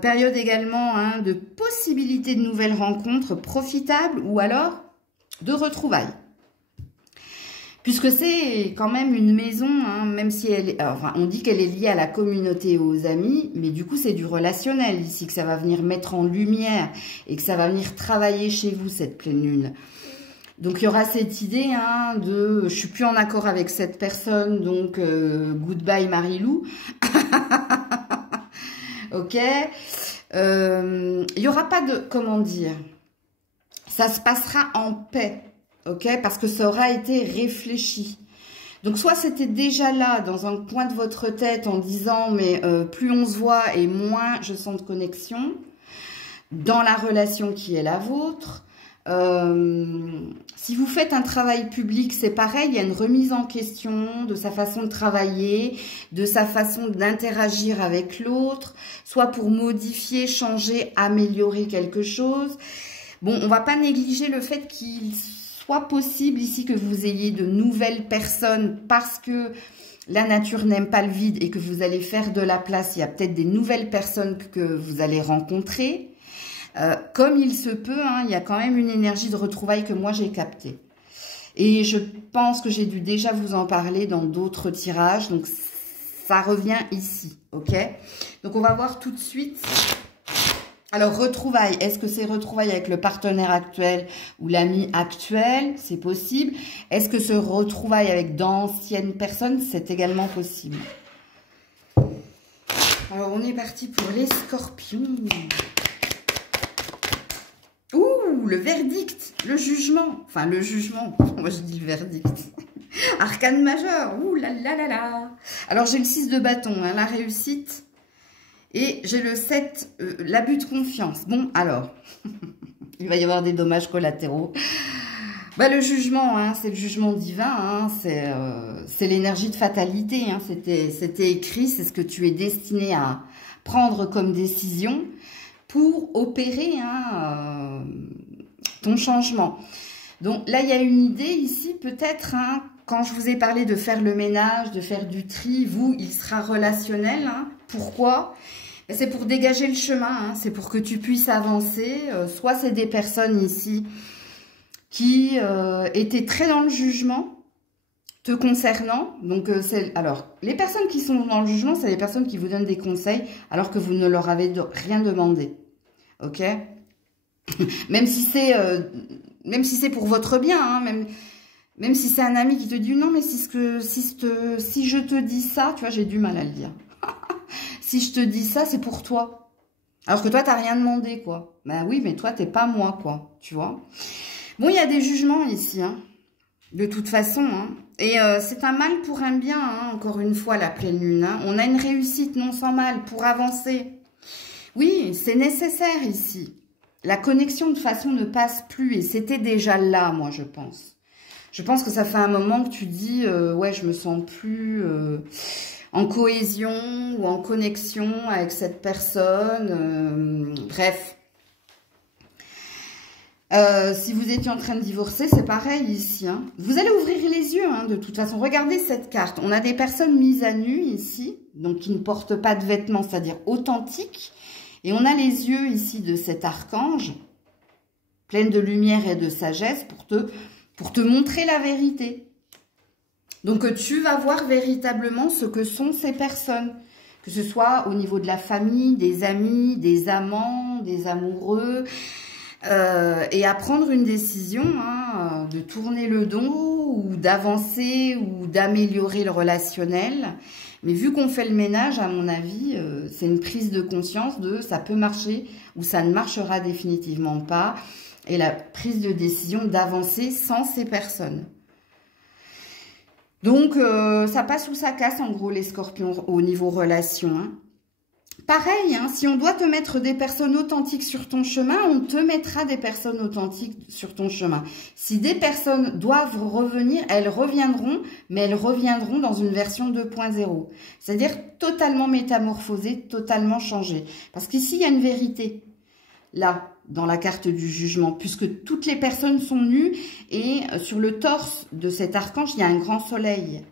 Période également hein, de possibilités de nouvelles rencontres profitables ou alors de retrouvailles. Puisque c'est quand même une maison, hein, même si elle est, enfin, on dit qu'elle est liée à la communauté et aux amis, mais du coup c'est du relationnel ici que ça va venir mettre en lumière et que ça va venir travailler chez vous cette pleine lune. Donc, il y aura cette idée hein, de « je suis plus en accord avec cette personne, donc goodbye Marilou ». Ok. Il n'y aura pas de... Comment dire? Ça se passera en paix. Ok. Parce que ça aura été réfléchi. Donc, soit c'était déjà là, dans un coin de votre tête, en disant « mais plus on se voit et moins je sens de connexion » dans la relation qui est la vôtre. Si vous faites un travail public, c'est pareil, il y a une remise en question de sa façon de travailler, de sa façon d'interagir avec l'autre, soit pour modifier, changer, améliorer quelque chose. Bon, on va pas négliger le fait qu'il soit possible ici que vous ayez de nouvelles personnes parce que la nature n'aime pas le vide et que vous allez faire de la place. Il y a peut-être des nouvelles personnes que vous allez rencontrer. Comme il se peut, hein, il y a quand même une énergie de retrouvailles que moi j'ai captée. Et je pense que j'ai dû déjà vous en parler dans d'autres tirages. Donc ça revient ici, ok? Donc on va voir tout de suite. Alors retrouvailles, est-ce que c'est retrouvailles avec le partenaire actuel ou l'ami actuel? C'est possible. Est-ce que ce retrouvailles avec d'anciennes personnes? C'est également possible. Alors on est parti pour les scorpions. Ouh, le verdict, le jugement. Enfin, le jugement. Moi, je dis le verdict. Arcane majeur. Ouh là là là là. Alors, j'ai le 6 de bâton, hein, la réussite. Et j'ai le 7, l'abus de confiance. Bon, alors, il va y avoir des dommages collatéraux. Bah, le jugement, hein, c'est le jugement divin. Hein, c'est l'énergie de fatalité. Hein, c'était écrit, c'est ce que tu es destiné à prendre comme décision pour opérer hein, ton changement. Donc là, il y a une idée ici, peut-être, hein, quand je vous ai parlé de faire le ménage, de faire du tri, vous, il sera relationnel. Hein. Pourquoi? C'est pour dégager le chemin, hein, c'est pour que tu puisses avancer. Soit c'est des personnes ici qui étaient très dans le jugement te concernant. Donc, alors, les personnes qui sont dans le jugement, c'est les personnes qui vous donnent des conseils alors que vous ne leur avez rien demandé. Ok? Même si c'est pour votre bien, hein, même si c'est un ami qui te dit non, mais si je te dis ça, tu vois, j'ai du mal à le dire. Si je te dis ça, c'est pour toi. Alors que toi, tu n'as rien demandé, quoi. Ben oui, mais toi, t'es pas moi, quoi. Tu vois? Bon, il y a des jugements ici, hein, de toute façon. Hein. Et c'est un mal pour un bien, hein, encore une fois, la pleine lune. Hein. On a une réussite non sans mal pour avancer. Oui, c'est nécessaire ici. La connexion, de toute façon, ne passe plus. Et c'était déjà là, moi, je pense. Je pense que ça fait un moment que tu dis, ouais, je me sens plus en cohésion ou en connexion avec cette personne. Bref. Si vous étiez en train de divorcer, c'est pareil ici. Hein. Vous allez ouvrir les yeux, hein, de toute façon. Regardez cette carte. On a des personnes mises à nu ici, donc qui ne portent pas de vêtements, c'est-à-dire authentiques. Et on a les yeux ici de cet archange, pleine de lumière et de sagesse, pour te montrer la vérité. Donc, tu vas voir véritablement ce que sont ces personnes. Que ce soit au niveau de la famille, des amis, des amants, des amoureux. Et à prendre une décision, hein, de tourner le dos ou d'avancer ou d'améliorer le relationnel. Mais vu qu'on fait le ménage, à mon avis, c'est une prise de conscience de ça peut marcher ou ça ne marchera définitivement pas. Et la prise de décision d'avancer sans ces personnes. Donc, ça passe ou ça casse, en gros, les scorpions au niveau relation. Hein. Pareil, hein, si on doit te mettre des personnes authentiques sur ton chemin, on te mettra des personnes authentiques sur ton chemin. Si des personnes doivent revenir, elles reviendront, mais elles reviendront dans une version 2.0. C'est-à-dire totalement métamorphosée, totalement changée. Parce qu'ici, il y a une vérité. Là, dans la carte du jugement, puisque toutes les personnes sont nues et sur le torse de cet archange, il y a un grand soleil.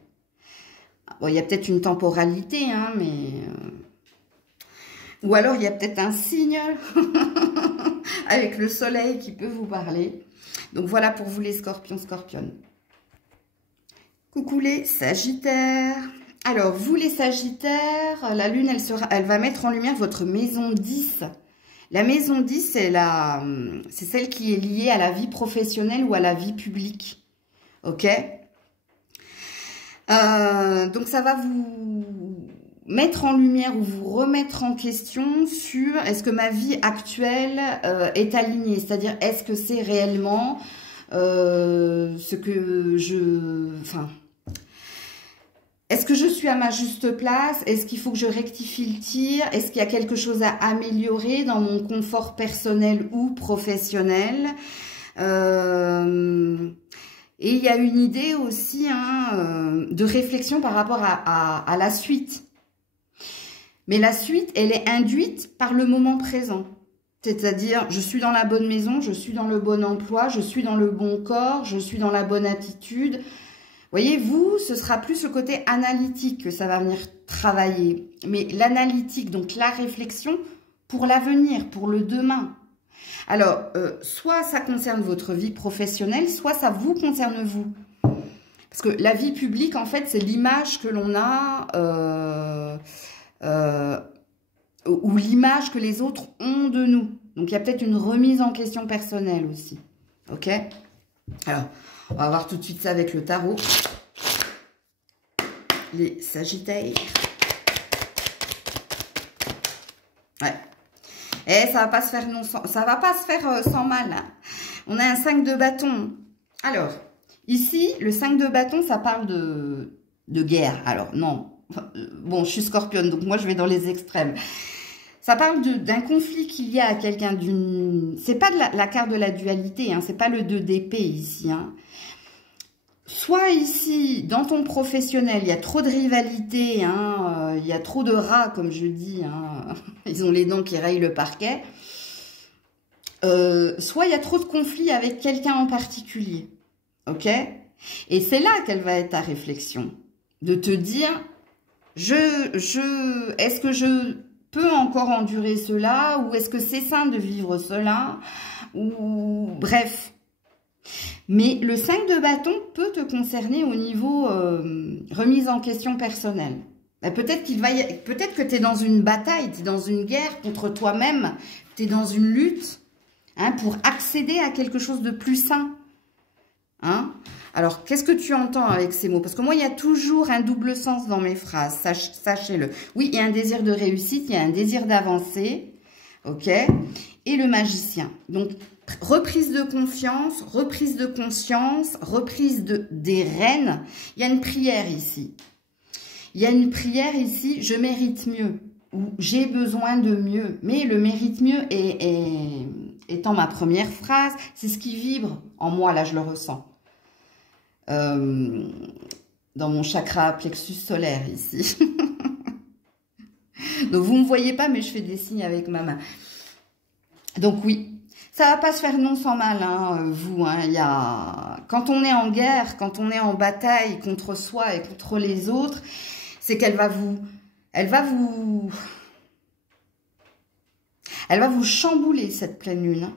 Bon, il y a peut-être une temporalité, hein, mais... Ou alors, il y a peut-être un signe avec le soleil qui peut vous parler. Donc, voilà pour vous les scorpions, scorpionnes. Coucou les sagittaires. Alors, vous les sagittaires, la lune, elle va mettre en lumière votre maison 10. La maison 10, c'est celle qui est liée à la vie professionnelle ou à la vie publique. Ok? Donc, ça va vous mettre en lumière ou vous remettre en question sur est-ce que ma vie actuelle est alignée? C'est-à-dire, est-ce que c'est réellement ce que est-ce que je suis à ma juste place? Est-ce qu'il faut que je rectifie le tir? Est-ce qu'il y a quelque chose à améliorer dans mon confort personnel ou professionnel? Et il y a une idée aussi de réflexion par rapport à la suite. Mais la suite, elle est induite par le moment présent. C'est-à-dire, je suis dans la bonne maison, je suis dans le bon emploi, je suis dans le bon corps, je suis dans la bonne attitude. Voyez, vous, ce sera plus le côté analytique que ça va venir travailler. Mais l'analytique, donc la réflexion, pour l'avenir, pour le demain. Alors, soit ça concerne votre vie professionnelle, soit ça vous concerne vous. Parce que la vie publique, en fait, c'est l'image que l'on a, ou l'image que les autres ont de nous. Donc, il y a peut-être une remise en question personnelle aussi. Ok? Alors, on va voir tout de suite ça avec le tarot. Les Sagittaires. Ouais. Et ça va pas se faire sans mal. Hein. On a un 5 de bâton. Alors, ici, le 5 de bâton, ça parle de guerre. Alors, non. Bon, je suis scorpionne, donc moi, je vais dans les extrêmes. Ça parle d'un conflit qu'il y a à quelqu'un d'une... C'est pas de la carte de la dualité, hein, c'est pas le 2 d'épée ici. Hein. Soit ici, dans ton professionnel, il y a trop de rivalité, hein, il y a trop de rats, comme je dis. Hein, ils ont les dents qui rayent le parquet. Soit il y a trop de conflits avec quelqu'un en particulier. Ok? Et c'est là qu'elle va être ta réflexion. De te dire, est-ce que je peux encore endurer cela, ou est-ce que c'est sain de vivre cela, ou bref. Mais le 5 de bâton peut te concerner au niveau remise en question personnelle. Peut-être que tu es dans une bataille, tu es dans une guerre contre toi-même, tu es dans une lutte pour accéder à quelque chose de plus sain. Hein? Alors, qu'est-ce que tu entends avec ces mots? Parce que moi, il y a toujours un double sens dans mes phrases, sachez-le. Oui, il y a un désir de réussite, il y a un désir d'avancer, ok? Et le magicien. Donc, reprise de confiance, reprise de conscience, reprise des rênes. Il y a une prière ici. Il y a une prière ici, je mérite mieux, ou j'ai besoin de mieux. Mais le mérite mieux étant ma première phrase, c'est ce qui vibre en moi, là je le ressens. Dans mon chakra plexus solaire ici. Donc vous ne me voyez pas, mais je fais des signes avec ma main. Donc oui, ça va pas se faire non sans mal, hein, vous. Hein, quand on est en guerre, quand on est en bataille contre soi et contre les autres, c'est qu'elle va vous chambouler cette pleine lune. Hein.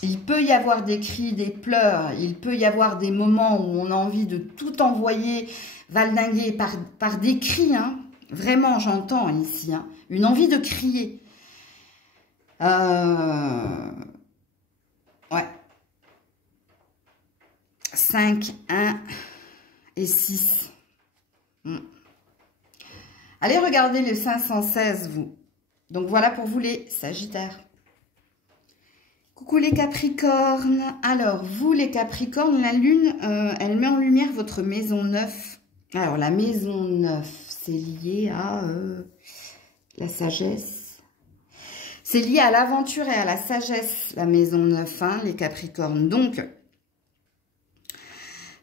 Il peut y avoir des cris, des pleurs, il peut y avoir des moments où on a envie de tout envoyer valdinguer par des cris. Hein. Vraiment, j'entends ici, hein, une envie de crier. Ouais. 5, 1 et 6. Allez regarder le 516, vous. Donc voilà pour vous les Sagittaires. Coucou les Capricornes. Alors, vous les Capricornes, la Lune, elle met en lumière votre maison 9. Alors, la maison 9, c'est lié à la sagesse. C'est lié à l'aventure et à la sagesse, la maison 9, hein, les Capricornes. Donc,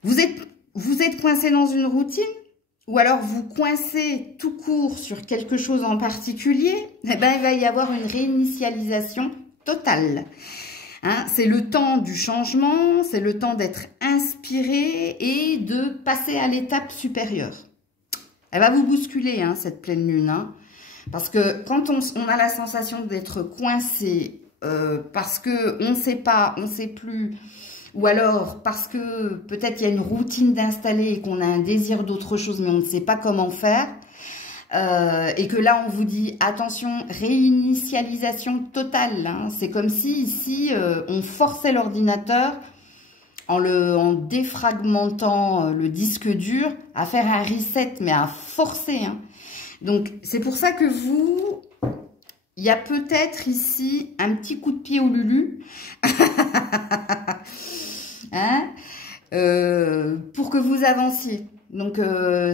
vous êtes coincé dans une routine, ou alors vous coincez tout court sur quelque chose en particulier, eh ben, il va y avoir une réinitialisation totale. Hein, c'est le temps du changement, c'est le temps d'être inspiré et de passer à l'étape supérieure. Elle va vous bousculer, hein, cette pleine lune. Hein, parce que quand on a la sensation d'être coincé, parce qu'on ne sait pas, on ne sait plus, ou alors parce que peut-être il y a une routine d'installer et qu'on a un désir d'autre chose, mais on ne sait pas comment faire, et que là on vous dit attention, réinitialisation totale, hein. C'est comme si ici on forçait l'ordinateur en défragmentant le disque dur à faire un reset, mais à forcer, hein. Donc c'est pour ça que vous, il y a peut-être ici un petit coup de pied au Lulu hein, pour que vous avanciez. Donc,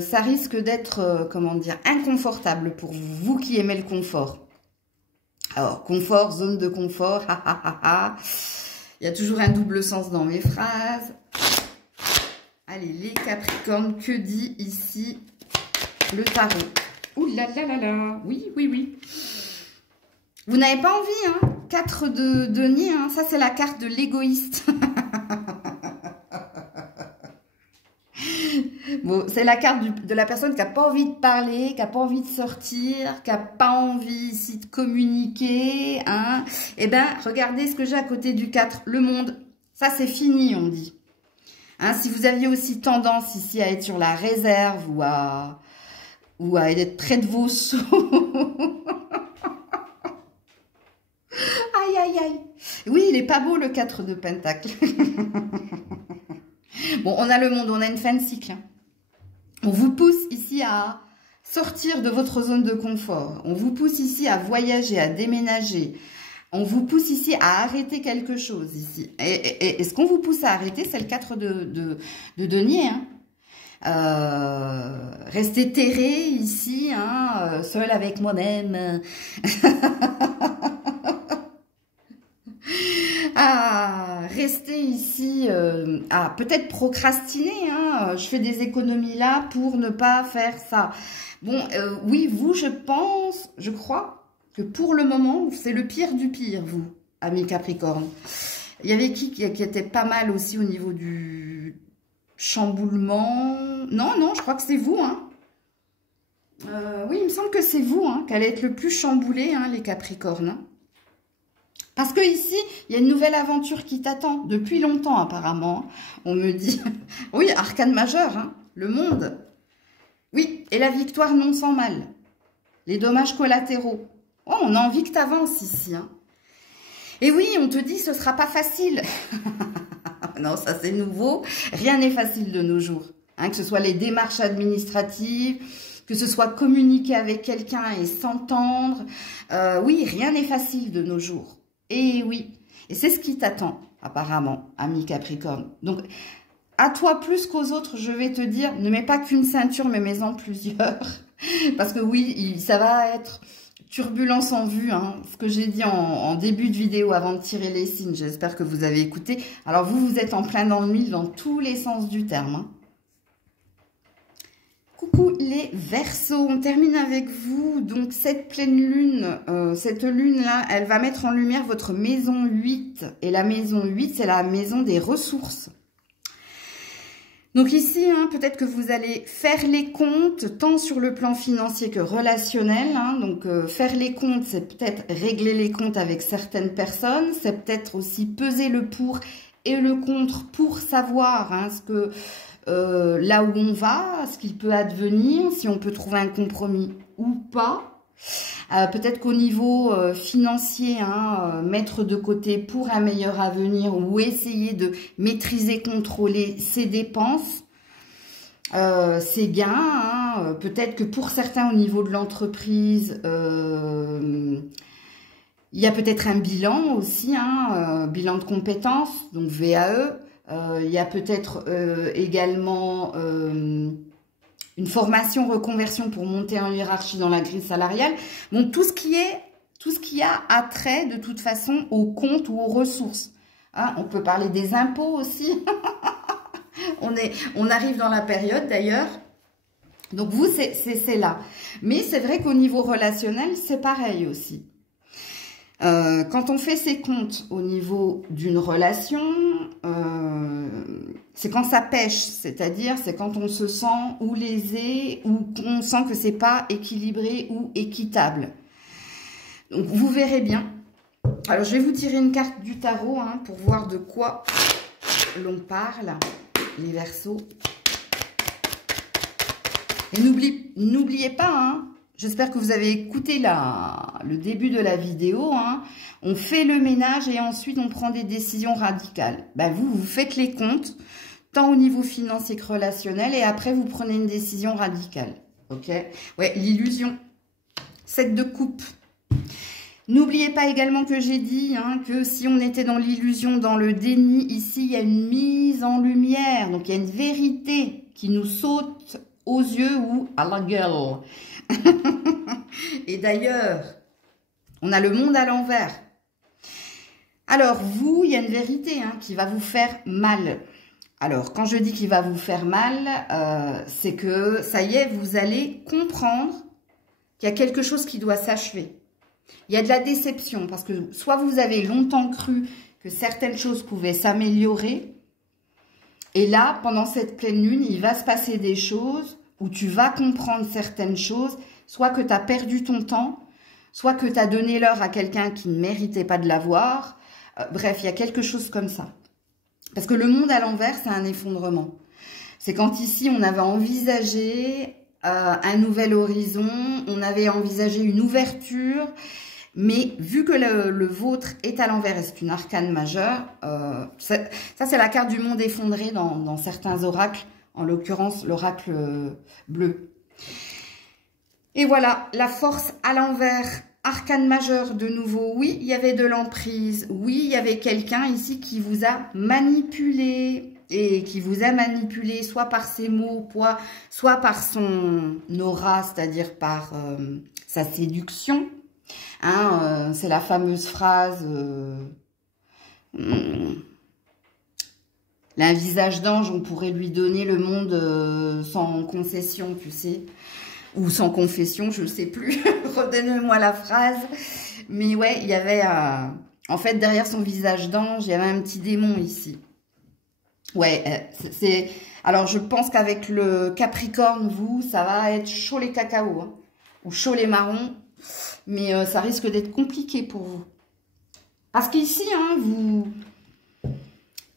ça risque d'être, comment dire, inconfortable pour vous qui aimez le confort. Alors, confort, zone de confort, il y a toujours un double sens dans mes phrases. Allez, les Capricornes, que dit ici le tarot? Ouh là là là là, oui, oui, oui. Vous n'avez pas envie, hein? 4 de denier, hein? Ça c'est la carte de l'égoïste. Bon, c'est la carte de la personne qui n'a pas envie de parler, qui n'a pas envie de sortir, qui n'a pas envie ici de communiquer, hein. Eh bien, regardez ce que j'ai à côté du 4, le monde. Ça, c'est fini, on dit. Hein, si vous aviez aussi tendance ici à être sur la réserve ou à être près de vos sceaux. Aïe, aïe, aïe. Oui, il n'est pas beau, le 4 de Pentacle. Bon, on a le monde, on a une fin de cycle. On vous pousse ici à sortir de votre zone de confort. On vous pousse ici à voyager, à déménager. On vous pousse ici à arrêter quelque chose ici. Et ce qu'on vous pousse à arrêter, c'est le 4 de denier. Hein. Rester terré ici, hein, seul avec moi-même. À rester ici, à peut-être procrastiner, hein, je fais des économies là pour ne pas faire ça. Bon, oui, vous, je crois que pour le moment, c'est le pire du pire, vous, amis Capricorne. Il y avait qui était pas mal aussi au niveau du chamboulement? Non, non, je crois que c'est vous, hein. Oui, il me semble que c'est vous, hein, qu'elle est le plus chamboulé, hein, les Capricornes, hein. Parce que ici, il y a une nouvelle aventure qui t'attend depuis longtemps apparemment. On me dit, oui, arcane majeur, hein, le monde. Oui, et la victoire non sans mal. Les dommages collatéraux. Oh, on a envie que tu avances ici. Hein. Et oui, on te dit, ce sera pas facile. Non, ça c'est nouveau. Rien n'est facile de nos jours. Hein, que ce soit les démarches administratives, que ce soit communiquer avec quelqu'un et s'entendre. Oui, rien n'est facile de nos jours. Et oui, et c'est ce qui t'attend, apparemment, ami Capricorne. Donc, à toi plus qu'aux autres, je vais te dire, ne mets pas qu'une ceinture, mais mets-en plusieurs. Parce que oui, ça va être turbulence en vue, hein, ce que j'ai dit en début de vidéo avant de tirer les signes. J'espère que vous avez écouté. Alors, vous êtes en plein dans le mille, dans tous les sens du terme. Hein. Coucou les Verseaux, on termine avec vous. Donc cette pleine lune, cette lune-là, elle va mettre en lumière votre maison 8. Et la maison 8, c'est la maison des ressources. Donc ici, hein, peut-être que vous allez faire les comptes, tant sur le plan financier que relationnel. Hein. Donc faire les comptes, c'est peut-être régler les comptes avec certaines personnes. C'est peut-être aussi peser le pour et le contre pour savoir hein, ce que... là où on va, ce qu'il peut advenir, si on peut trouver un compromis ou pas. Peut-être qu'au niveau financier, hein, mettre de côté pour un meilleur avenir ou essayer de maîtriser, contrôler ses dépenses, ses gains. Hein. Peut-être que pour certains au niveau de l'entreprise, il y a peut-être un bilan aussi, hein, bilan de compétences, donc VAE. Il y a peut-être également une formation reconversion pour monter en hiérarchie dans la grille salariale. Donc tout ce qui a attrait de toute façon aux comptes ou aux ressources. Hein, on peut parler des impôts aussi. on arrive dans la période d'ailleurs. Donc vous, c'est là. Mais c'est vrai qu'au niveau relationnel, c'est pareil aussi. Quand on fait ses comptes au niveau d'une relation, c'est quand ça pêche, c'est-à-dire c'est quand on se sent ou lésé ou qu'on sent que c'est pas équilibré ou équitable. Donc vous verrez bien. Alors je vais vous tirer une carte du tarot hein, pour voir de quoi l'on parle, les Verseaux. Et n'oubliez pas, hein, j'espère que vous avez écouté le début de la vidéo. Hein. On fait le ménage et ensuite on prend des décisions radicales. Ben vous faites les comptes, tant au niveau financier que relationnel, et après vous prenez une décision radicale. Ok? Ouais, l'illusion. 7 de coupe. N'oubliez pas également que j'ai dit hein, que si on était dans l'illusion, dans le déni, ici il y a une mise en lumière. Donc il y a une vérité qui nous saute aux yeux ou à la gueule. Et d'ailleurs, on a le monde à l'envers. Alors vous, il y a une vérité hein, qui va vous faire mal. Alors quand je dis qu'il va vous faire mal, c'est que ça y est, vous allez comprendre qu'il y a quelque chose qui doit s'achever. Il y a de la déception parce que soit vous avez longtemps cru que certaines choses pouvaient s'améliorer. Et là, pendant cette pleine lune, il va se passer des choses où tu vas comprendre certaines choses, soit que tu as perdu ton temps, soit que tu as donné l'heure à quelqu'un qui ne méritait pas de l'avoir. Bref, il y a quelque chose comme ça. Parce que le monde à l'envers, c'est un effondrement. C'est quand ici, on avait envisagé un nouvel horizon, on avait envisagé une ouverture, mais vu que le vôtre est à l'envers et c'est une arcane majeure, ça c'est la carte du monde effondré dans certains oracles, en l'occurrence l'oracle bleu. Et voilà, la force à l'envers, arcane majeure de nouveau. Oui, il y avait de l'emprise, oui, il y avait quelqu'un ici qui vous a manipulé, et qui vous a manipulé soit par ses mots, soit par son aura, c'est-à-dire par sa séduction. Hein, c'est la fameuse phrase un visage d'ange, on pourrait lui donner le monde sans concession, tu sais, ou sans confession, je ne sais plus. Redonnez-moi la phrase. Mais ouais, il y avait en fait derrière son visage d'ange, il y avait un petit démon ici. Ouais, alors je pense qu'avec le Capricorne, vous, ça va être chaud les cacaos, hein, ou chaud les marrons, mais ça risque d'être compliqué pour vous. Parce qu'ici, hein,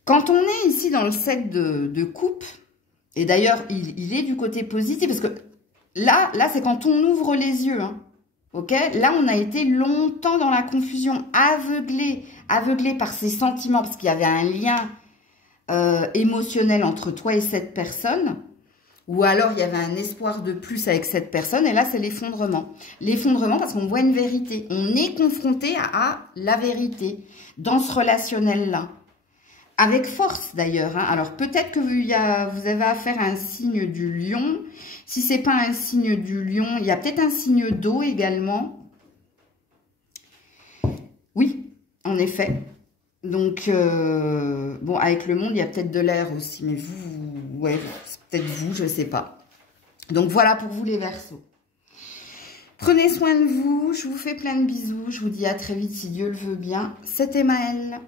quand on est ici dans le 7 de coupe, et d'ailleurs, il est du côté positif, parce que là c'est quand on ouvre les yeux, hein, ok? Là, on a été longtemps dans la confusion, aveuglé par ses sentiments, parce qu'il y avait un lien émotionnel entre toi et cette personne, ou alors il y avait un espoir de plus avec cette personne, et là c'est l'effondrement. L'effondrement parce qu'on voit une vérité, on est confronté à la vérité dans ce relationnel-là, avec force d'ailleurs. Hein. Alors peut-être que vous avez affaire à un signe du lion, si c'est pas un signe du lion, il y a peut-être un signe d'eau également. Oui, en effet. Donc, bon, avec le monde, il y a peut-être de l'air aussi. Mais vous, ouais, c'est peut-être vous, je ne sais pas. Donc, voilà pour vous les Verseaux. Prenez soin de vous. Je vous fais plein de bisous. Je vous dis à très vite si Dieu le veut bien. C'était Maëlle.